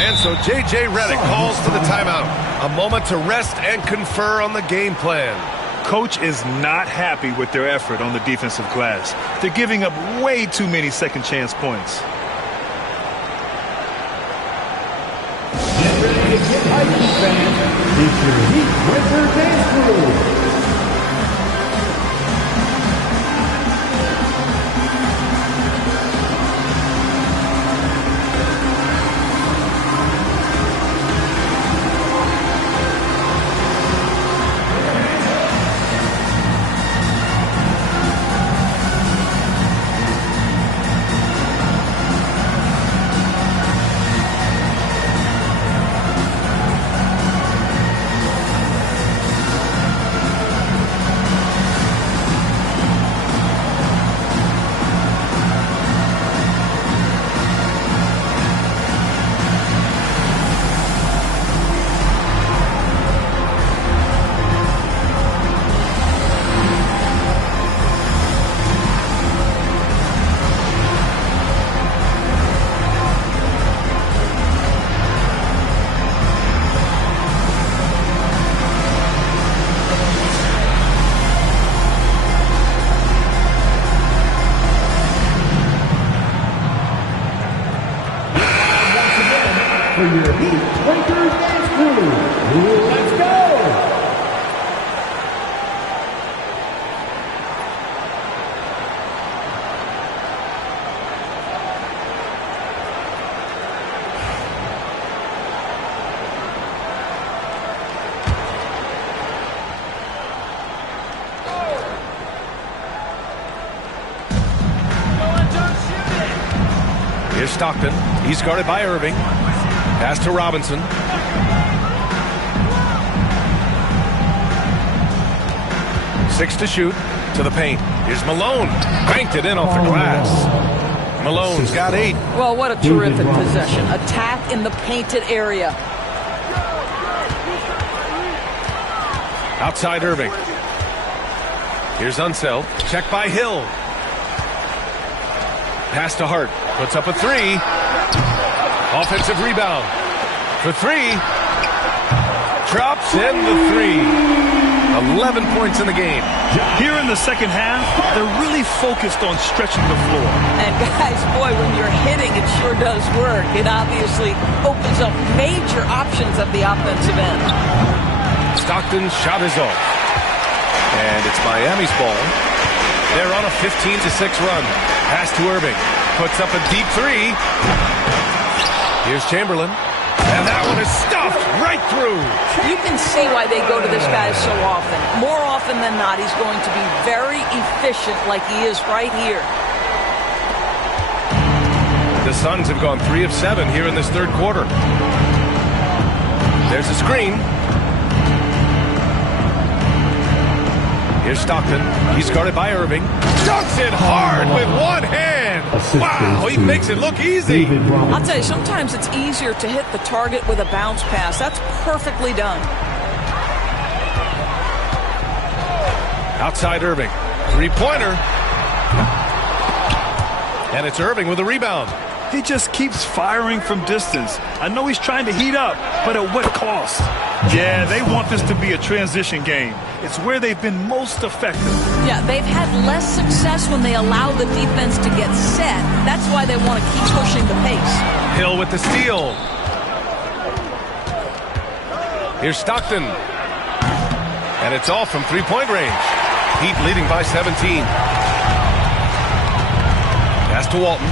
And so J.J. Redick calls for the timeout. A moment to rest and confer on the game plan. Coach is not happy with their effort on the defensive glass. They're giving up way too many second chance points. Get ready to get hyped, fans. It's your Heat Winter Dance Crew. For your Heat Winter Dance Crew, let's go! Here's Stockton. He's guarded by Irving. Pass to Robinson. Six to shoot. To the paint. Here's Malone. Banked it in off the glass. Malone's got 8. Well, what a terrific possession. Attack in the painted area. Outside Irving. Here's Unseld. Check by Hill. Pass to Hart. Puts up a 3. Offensive rebound. For 3. Drops in the 3. 11 points in the game. Here in the second half, they're really focused on stretching the floor. And guys, boy, when you're hitting, it sure does work. It obviously opens up major options at the offensive end. Stockton's shot is off. And it's Miami's ball. They're on a 15-6 run. Pass to Irving. Puts up a deep 3. Here's Chamberlain. And that one is stuffed right through. You can see why they go to this guy so often. More often than not, he's going to be very efficient like he is right here. The Suns have gone 3 of 7 here in this third quarter. There's a screen. Here's Stockton. He's guarded by Irving. Dunks it hard with one hand. Wow, he makes it look easy. I'll tell you, sometimes it's easier to hit the target with a bounce pass. That's perfectly done. Outside Irving. 3-pointer. And it's Irving with a rebound. He just keeps firing from distance. I know he's trying to heat up, but at what cost? Yeah, they want this to be a transition game. It's where they've been most effective. Yeah, they've had less success when they allow the defense to get set. That's why they want to keep pushing the pace. Hill with the steal. Here's Stockton. And it's off from three-point range. Heat leading by 17. Pass to Walton.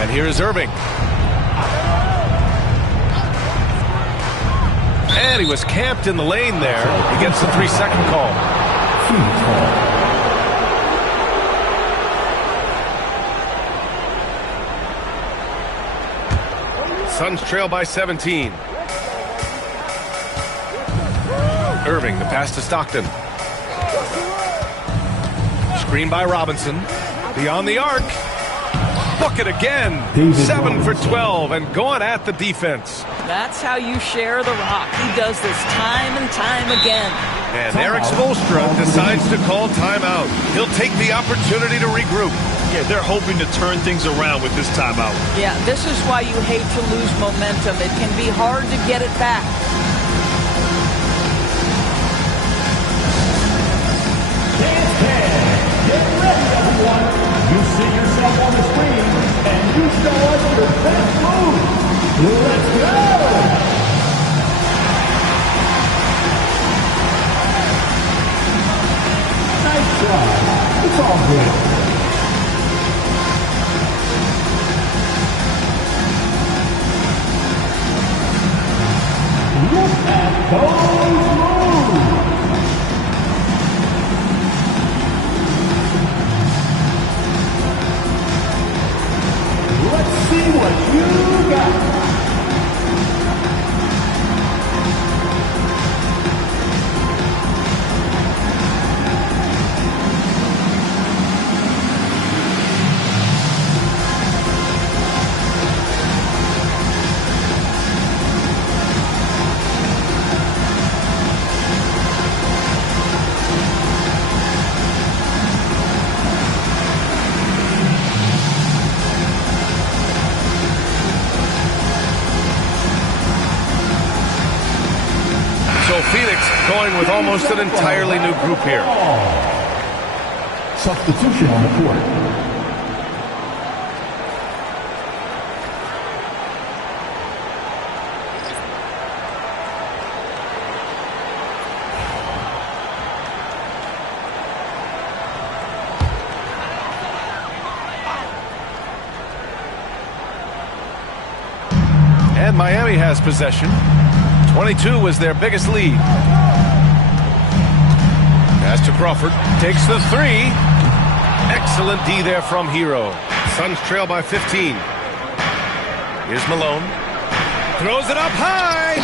And here is Irving. And he was camped in the lane there. He gets the 3-second call. Suns trail by 17. Irving, the pass to Stockton. Screen by Robinson. Beyond the arc. Bucket again. 7 for 12 and going at the defense. That's how you share the rock. He does this time and time again. And Eric Spoelstra decides to call timeout. He'll take the opportunity to regroup. Yeah, they're hoping to turn things around with this timeout. Yeah, this is why you hate to lose momentum. It can be hard to get it back. Get ready, everyone. You see yourself on the screen, and you show us your best move. Let's go! Nice try. It's all good. Look at those moves! Let's see what you got. Phoenix going with almost an entirely new group here. Substitution on the court. And Miami has possession. 22 was their biggest lead. Pass to Crawford. Takes the three. Excellent D there from Hero. Suns trail by 15. Here's Malone. Throws it up high.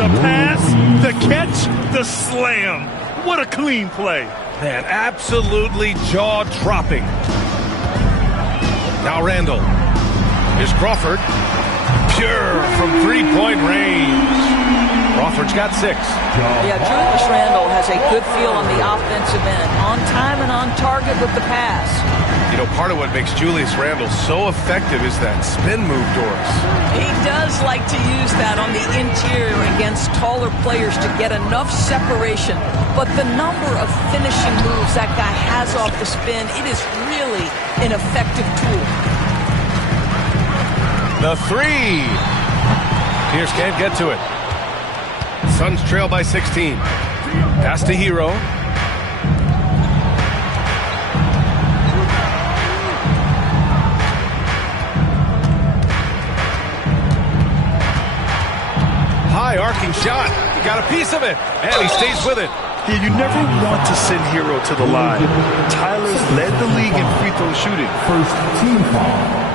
The pass, the catch, the slam. What a clean play. Man, absolutely jaw-dropping. Now Randall. Here's Crawford. Pure from three-point range. Crawford's got 6. Yeah, Julius Randle has a good feel on the offensive end. On time and on target with the pass. You know, part of what makes Julius Randle so effective is that spin move, Doris. He does like to use that on the interior against taller players to get enough separation. But the number of finishing moves that guy has off the spin, it is really an effective tool. The three. Pierce can't get to it. Suns trail by 16. Pass to Hero. High arcing shot. He got a piece of it, and he stays with it. Yeah, you never want to send Hero to the line. Tyler's led the league in free throw shooting. First team foul.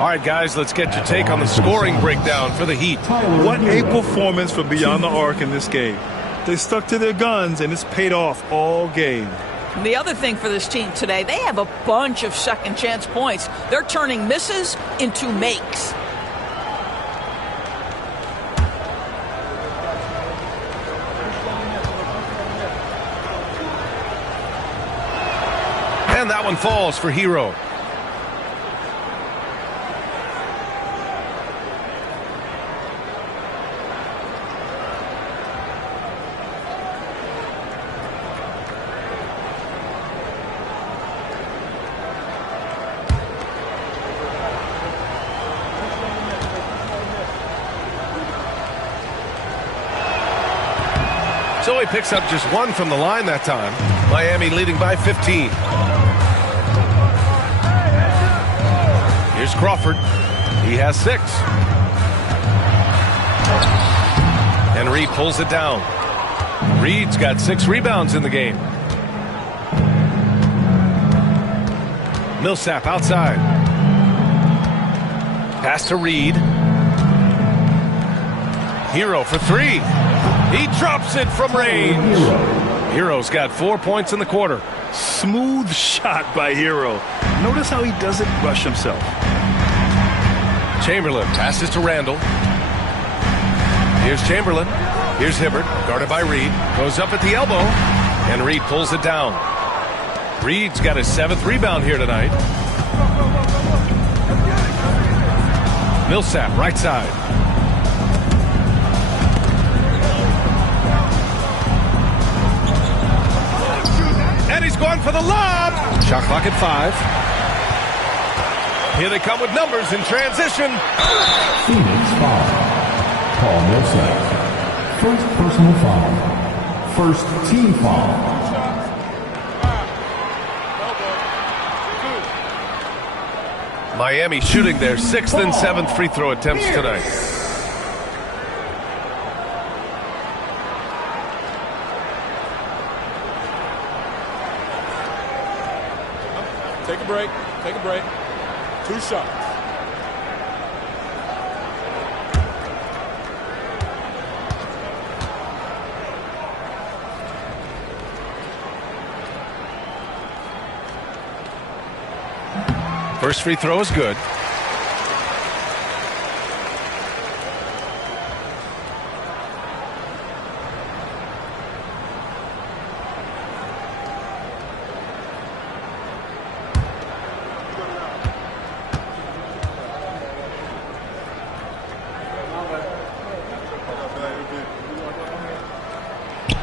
All right, guys, let's get your take on the scoring breakdown for the Heat. What a performance for Beyond the Arc in this game. They stuck to their guns, and it's paid off all game. And the other thing for this team today, they have a bunch of second chance points. They're turning misses into makes. And that one falls for Hero. So he picks up just 1 from the line that time. Miami leading by 15. Here's Crawford. He has 6. And Reed pulls it down. Reed's got 6 rebounds in the game. Millsap outside. Pass to Reed. Hero for 3. He drops it from range. Hero's got 4 points in the quarter. Smooth shot by Hero. Notice how he doesn't rush himself. Chamberlain passes to Randall. Here's Chamberlain. Here's Hibbert, guarded by Reed. Goes up at the elbow, and Reed pulls it down. Reed's got his 7th rebound here tonight. Millsap, right side. And he's going for the lob. Shot clock at 5. Here they come with numbers in transition. Phoenix foul. Paul Millsap. First personal foul. First team foul. Miami shooting their 6th and 7th free throw attempts tonight. Take a break. Take a break. 2 shots. First free throw is good.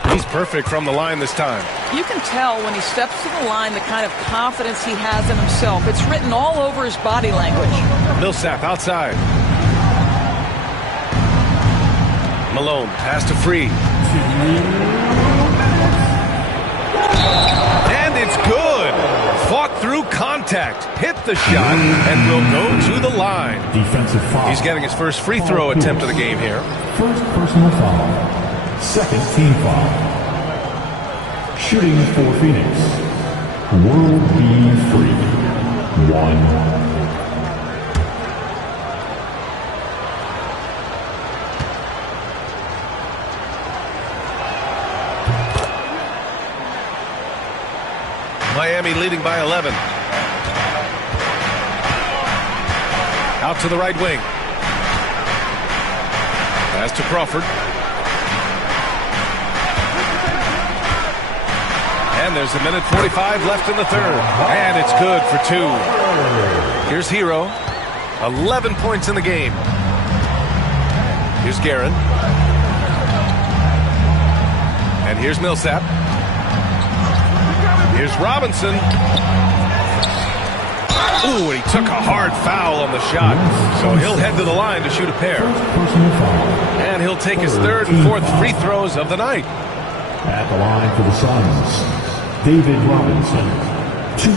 He's perfect from the line this time. You can tell when he steps to the line the kind of confidence he has in himself. It's written all over his body language. Millsap outside. Malone pass to Free. And it's good. Fought through contact. Hit the shot and will go to the line. Defensive foul. He's getting his first free throw attempt of the game here. First personal foul. Second team foul. Shooting for Phoenix. World B. Free. 1. Miami leading by 11. Out to the right wing. Pass to Crawford. And there's a minute 45 left in the third. And it's good for 2. Here's Hero. 11 points in the game. Here's Guerin. And here's Millsap. Here's Robinson. Ooh, and he took a hard foul on the shot. So he'll head to the line to shoot a pair. And he'll take his 3rd and 4th free throws of the night. At the line for the Suns, David Robinson. 2.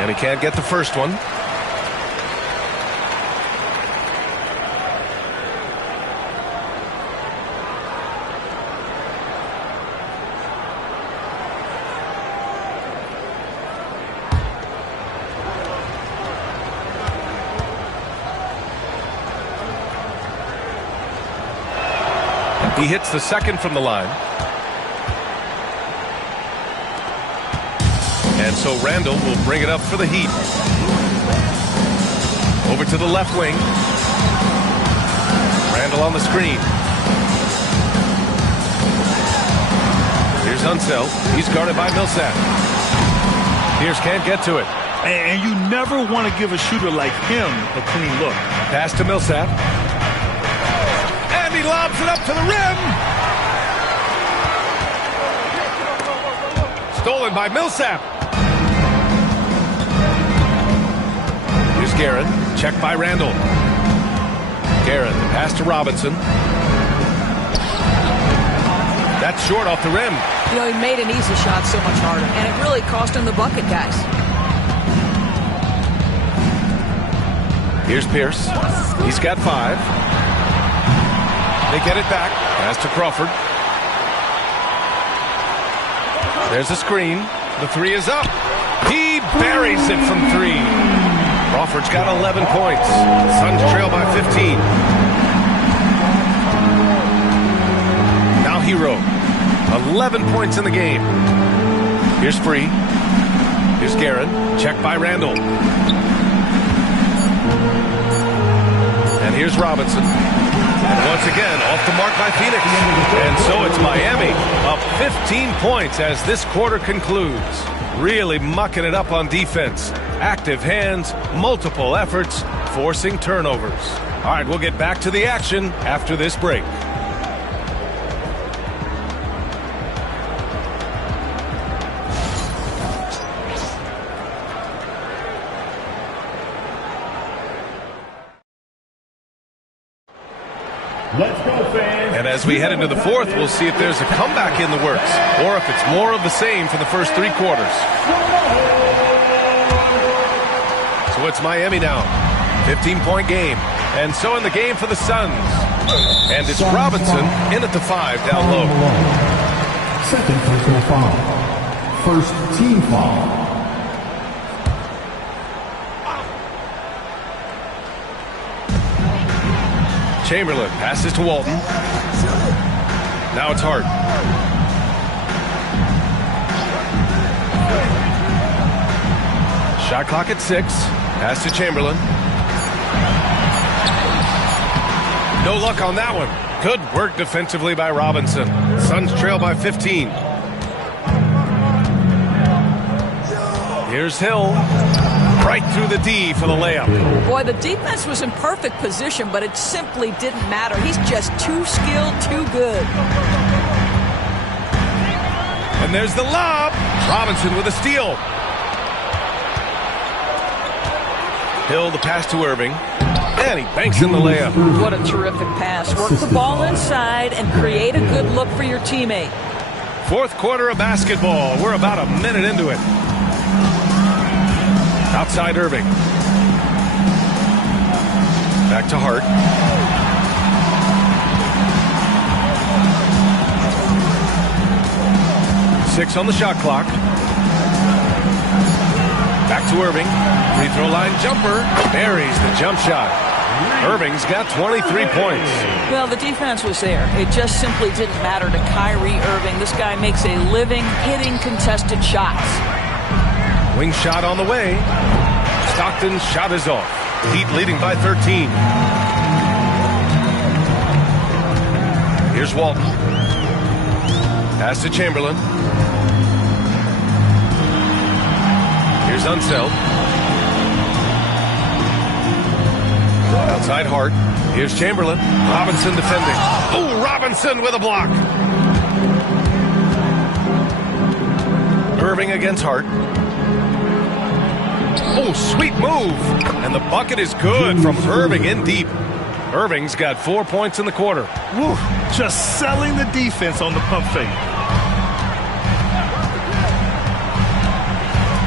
And he can't get the first one. He hits the second from the line. And so Randall will bring it up for the Heat. Over to the left wing. Randall on the screen. Here's Unseld. He's guarded by Millsap. Pierce can't get to it. And you never want to give a shooter like him a clean look. Pass to Millsap. And he lobs it up to the rim. Stolen by Millsap. Here's Guerin. Checked by Randall. Guerin, pass to Robinson. That's short off the rim. You know, he made an easy shot so much harder, and it really cost him the bucket, guys. Here's Pierce. He's got 5. They get it back. Pass to Crawford. There's a screen. The 3 is up. He buries it from 3. Crawford's got 11 points. Suns trail by 15. Now Hero. 11 points in the game. Here's Free. Here's Guerin. Checked by Randall. And here's Robinson. And once again, off the mark by Phoenix. And so it's Miami up 15 points as this quarter concludes. Really mucking it up on defense. Active hands, multiple efforts, forcing turnovers. All right, we'll get back to the action after this break. Let's go, fans. And as we head into the fourth, we'll see if there's a comeback in the works or if it's more of the same for the first 3 quarters. So it's Miami now. 15-point game. And so in the game for the Suns. And it's Robinson in at the 5 down low. Second personal foul. First team foul. Chamberlain passes to Walton. Now it's Hart. Shot clock at 6. Pass to Chamberlain. No luck on that one. Good work defensively by Robinson. Suns trail by 15. Here's Hill. Right through the D for the layup. Boy, the defense was in perfect position, but it simply didn't matter. He's just too skilled, too good. And there's the lob. Robinson with a steal. Hill, the pass to Irving. And he banks in the layup. What a terrific pass. Work the ball inside and create a good look for your teammate. Fourth quarter of basketball. We're about a minute into it. Outside Irving. Back to Hart. Six on the shot clock. Back to Irving. Free throw line jumper. Buries the jump shot. Irving's got 23 points. Well, the defense was there. It just simply didn't matter to Kyrie Irving. This guy makes a living hitting contested shots. Wing shot on the way. Stockton's shot is off. Heat leading by 13. Here's Walton. Pass to Chamberlain. Here's Unseld. Outside Hart. Here's Chamberlain. Robinson defending. Oh, Robinson with a block. Irving against Hart. Oh, sweet move. And the bucket is good from Irving in deep. Irving's got 4 points in the quarter. Woo, just selling the defense on the pump fake.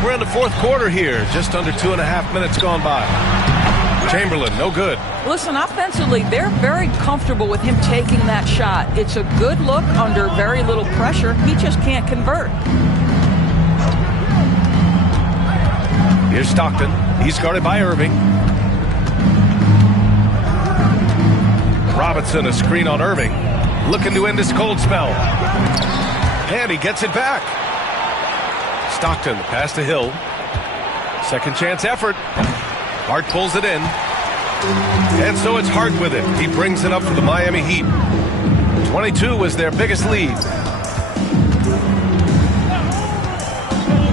We're in the fourth quarter here. Just under 2.5 minutes gone by. Chamberlain, no good. Listen, offensively, they're very comfortable with him taking that shot. It's a good look under very little pressure. He just can't convert. Here's Stockton. He's guarded by Irving. Robinson, a screen on Irving. Looking to end this cold spell. And he gets it back. Stockton, the pass to Hill. Second chance effort. Hart pulls it in. And so it's Hart with it. He brings it up for the Miami Heat. 22 was their biggest lead.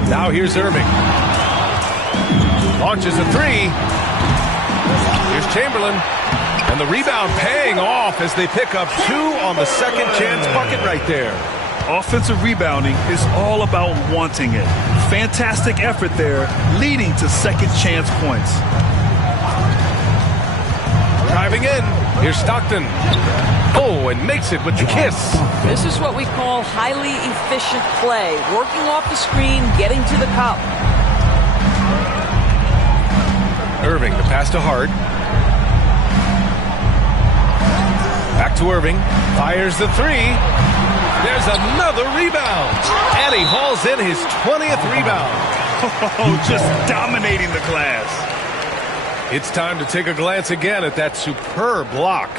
Now here's Irving. Launches a three. Here's Chamberlain. And the rebound paying off as they pick up 2 on the second chance bucket right there. Offensive rebounding is all about wanting it. Fantastic effort there, leading to second chance points. Driving in. Here's Stockton. Oh, and makes it with the kiss. This is what we call highly efficient play. Working off the screen, getting to the cup. Irving, the pass to Hart. Back to Irving. Fires the three. There's another rebound. And he hauls in his 20th rebound. Oh, just dominating the glass. It's time to take a glance again at that superb block.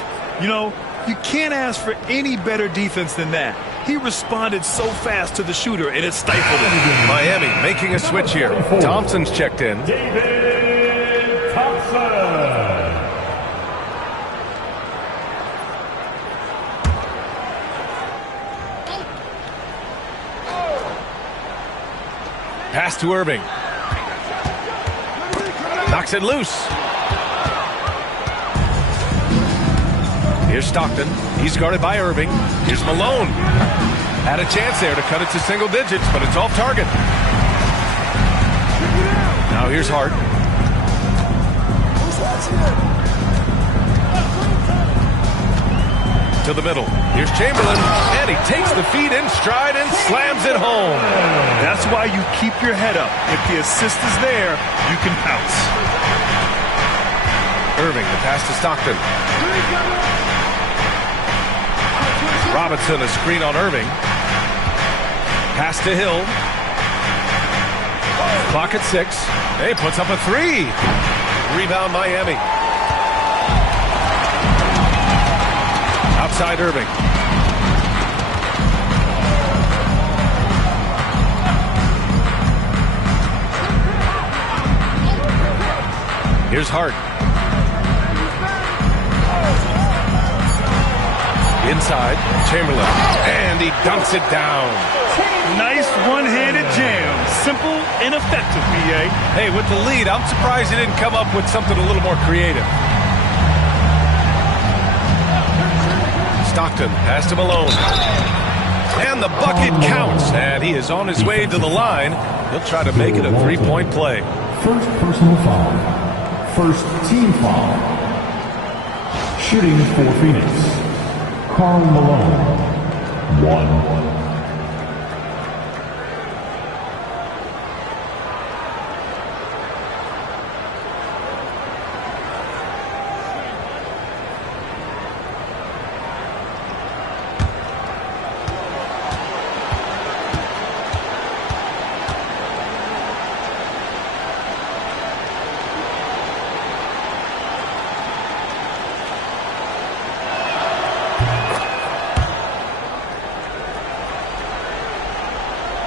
You know, you can't ask for any better defense than that. He responded so fast to the shooter, and it stifled him. Miami making a switch here. Thompson's checked in. David Thompson. Pass to Irving. Knocks it loose. Here's Stockton. He's guarded by Irving. Here's Malone. Had a chance there to cut it to single digits, but it's off target. Now here's Hart. To the middle. Here's Chamberlain, and he takes the feed in stride and slams it home. That's why you keep your head up. If the assist is there, you can pounce. Irving, the pass to Stockton. Robinson, a screen on Irving. Pass to Hill. Clock at 6. He puts up a three. Rebound Miami. Outside Irving. Here's Hart. Inside, Chamberlain. And he dunks it down. Nice one-handed jam. Simple and effective, B.A. Hey, with the lead, I'm surprised he didn't come up with something a little more creative. Stockton, pass to Malone. And the bucket counts. And he is on his way to the line. He'll try to make it a three-point play. First personal foul. First team foul. Shooting for Phoenix. Karl Malone. 1.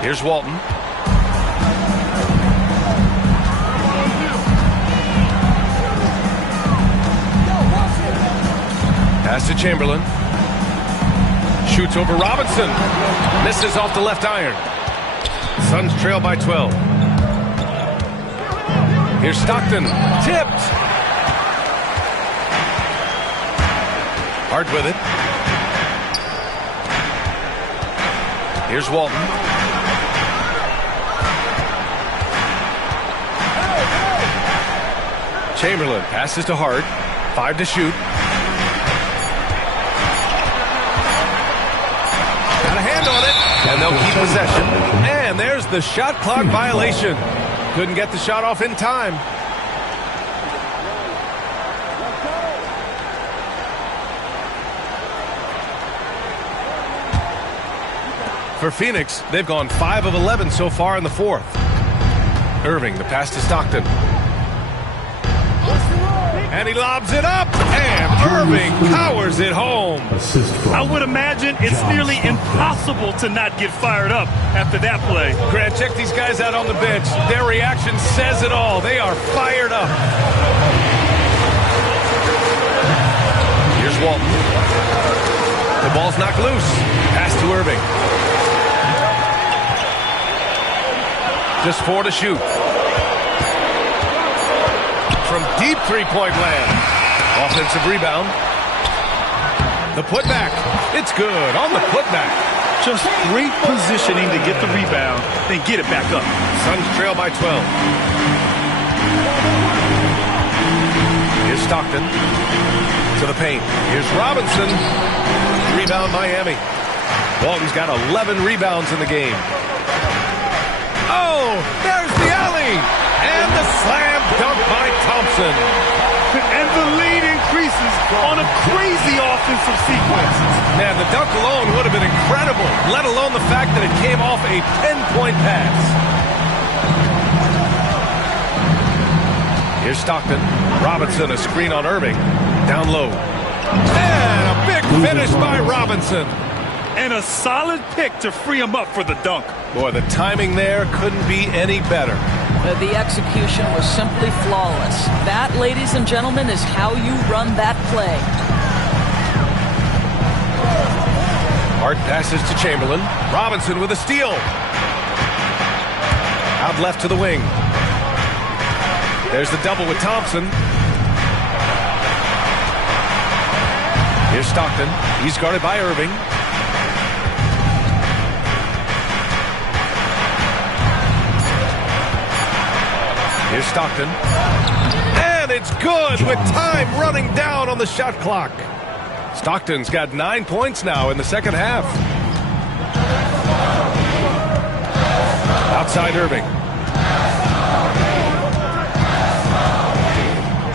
Here's Walton. Pass to Chamberlain. Shoots over Robinson. Misses off the left iron. Suns trail by 12. Here's Stockton. Tipped. Hart with it. Here's Walton. Chamberlain passes to Hart. 5 to shoot. Got a hand on it. And they'll keep possession. And there's the shot clock violation. Couldn't get the shot off in time. For Phoenix, they've gone 5 of 11 so far in the fourth. Irving, the pass to Stockton. And he lobs it up, and Irving powers it home. I would imagine it's nearly impossible to not get fired up after that play. Grant, check these guys out on the bench. Their reaction says it all. They are fired up. Here's Walton. The ball's knocked loose. Pass to Irving. Just 4 to shoot. from deep three-point land. Offensive rebound. The putback. It's good on the putback. Just great positioning to get the rebound, then get it back up. Suns trail by 12. Here's Stockton to the paint. Here's Robinson. Rebound Miami. Walton's got 11 rebounds in the game. Oh, there's the alley. And the slam dunk by Thompson. And the lead increases on a crazy offensive sequence. Man, the dunk alone would have been incredible, let alone the fact that it came off a 10-point pass. Here's Stockton. Robinson, a screen on Irving. Down low. And a big finish by Robinson. And a solid pick to free him up for the dunk. Boy, the timing there couldn't be any better. The execution was simply flawless. That, ladies and gentlemen, is how you run that play. Hart passes to Chamberlain. Robinson with a steal. Out left to the wing. There's the double with Thompson. Here's Stockton. He's guarded by Irving. Here's Stockton. And it's good with time running down on the shot clock. Stockton's got 9 points now in the second half. Outside Irving.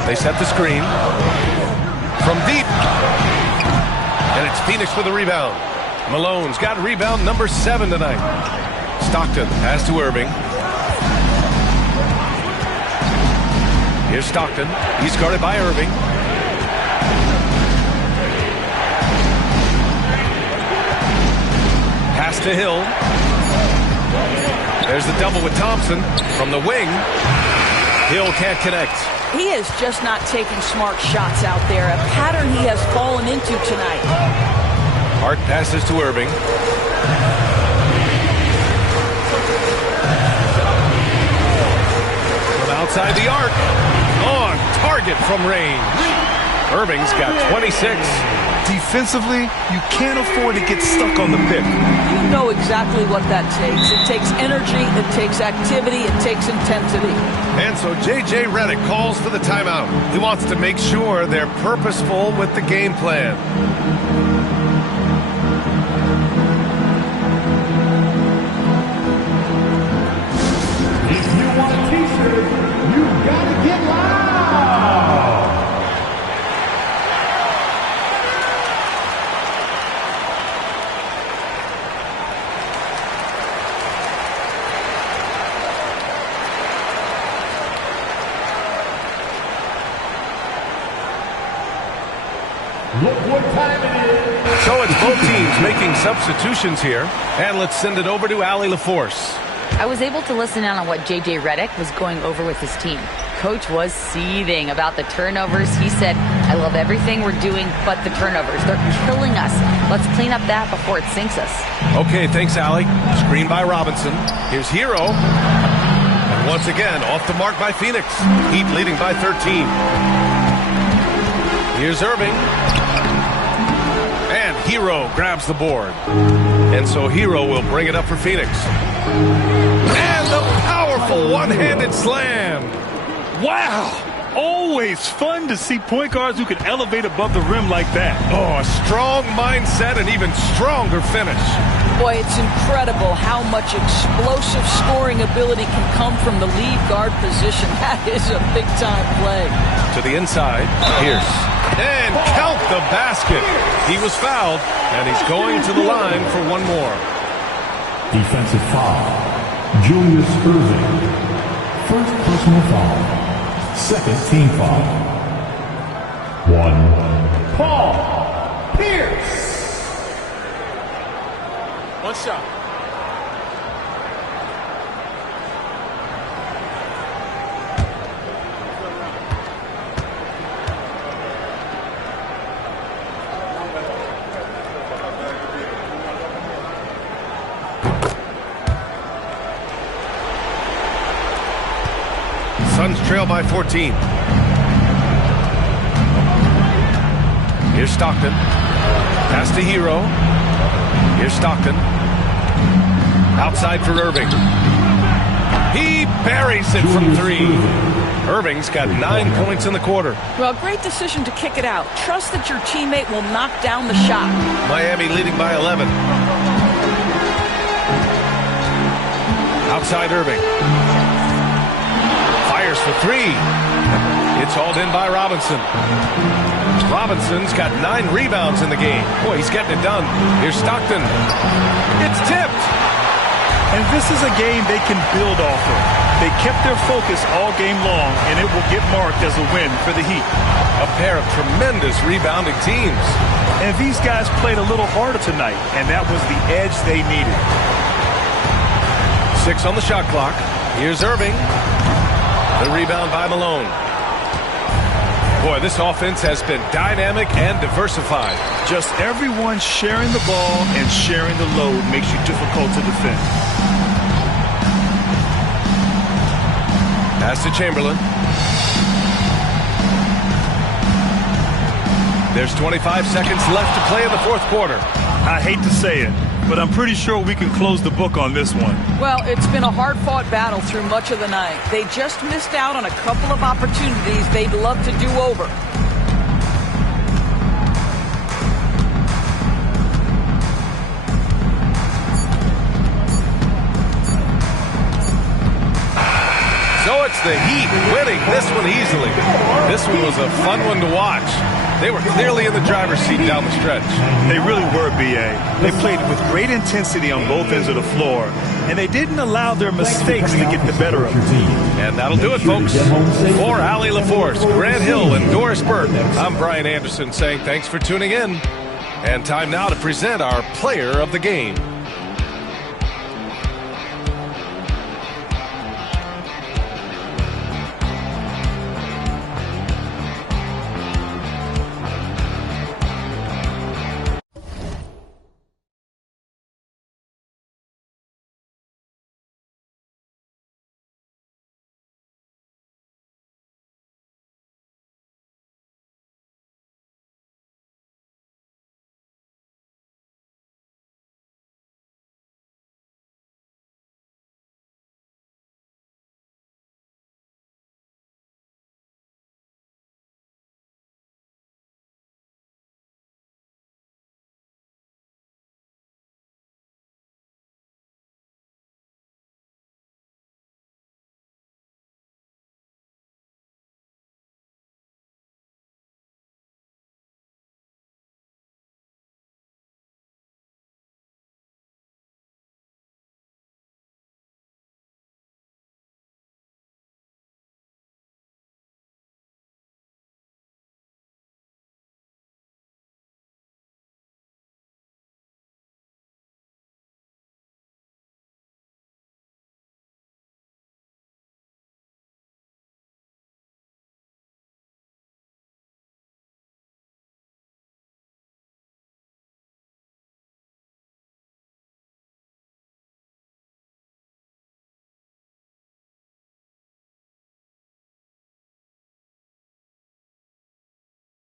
They set the screen. From deep. And it's Phoenix with the rebound. Malone's got rebound number 7 tonight. Stockton pass to Irving. Here's Stockton. He's guarded by Irving. Pass to Hill. There's the double with Thompson from the wing. Hill can't connect. He is just not taking smart shots out there, a pattern he has fallen into tonight. Hart passes to Irving. From outside the arc. On target from range. Irving's got 26. Defensively, you can't afford to get stuck on the pick. You know exactly what that takes. It takes energy, it takes activity, it takes intensity. And so J.J. Redick calls for the timeout. He wants to make sure they're purposeful with the game plan. If you want a t-shirt, you gotta get loud. Look what time it is. So it's both teams making substitutions here. And let's send it over to Allie LaForce. I was able to listen in on what J.J. Redick was going over with his team. Coach was seething about the turnovers. He said, I love everything we're doing but the turnovers. They're killing us. Let's clean up that before it sinks us. Okay, thanks, Allie. Screen by Robinson. Here's Hero. And once again, off the mark by Phoenix. Heat leading by 13. Here's Irving. And Hero grabs the board. And so Hero will bring it up for Phoenix. And the powerful one-handed slam. Wow! Always fun to see point guards who can elevate above the rim like that. Oh, a strong mindset and even stronger finish. Boy, it's incredible how much explosive scoring ability can come from the lead guard position. That is a big-time play. To the inside, Pierce. And count the basket. He was fouled, and he's going to the line for one more. Defensive foul. Julius Irving. First personal foul. Second team foul. 1. Paul Pierce. One shot. Suns trail by 14. Here's Stockton. Pass to Hero. Here's Stockton. Outside for Irving. He buries it from 3. Irving's got 9 points in the quarter. Well, great decision to kick it out. Trust that your teammate will knock down the shot. Miami leading by 11. Outside Irving. Fires for 3. It's hauled in by Robinson. Robinson's got 9 rebounds in the game. Boy, he's getting it done. Here's Stockton. It's tipped. And this is a game they can build off of. They kept their focus all game long, and it will get marked as a win for the Heat. A pair of tremendous rebounding teams. And these guys played a little harder tonight, and that was the edge they needed. 6 on the shot clock. Here's Irving. The rebound by Malone. Boy, this offense has been dynamic and diversified. Just everyone sharing the ball and sharing the load makes you difficult to defend. Pass to Chamberlain. There's 25 seconds left to play in the 4th quarter. I hate to say it, but I'm pretty sure we can close the book on this one. Well, it's been a hard-fought battle through much of the night. They just missed out on a couple of opportunities they'd love to do over. So it's the Heat winning this one easily. This one was a fun one to watch. They were clearly in the driver's seat down the stretch. They really were, B.A. They played with great intensity on both ends of the floor, and they didn't allow their mistakes to get the better of them. And that'll do it, folks. For Allie LaForce, Grant Hill, and Doris Burke, I'm Brian Anderson saying thanks for tuning in. And time now to present our player of the game.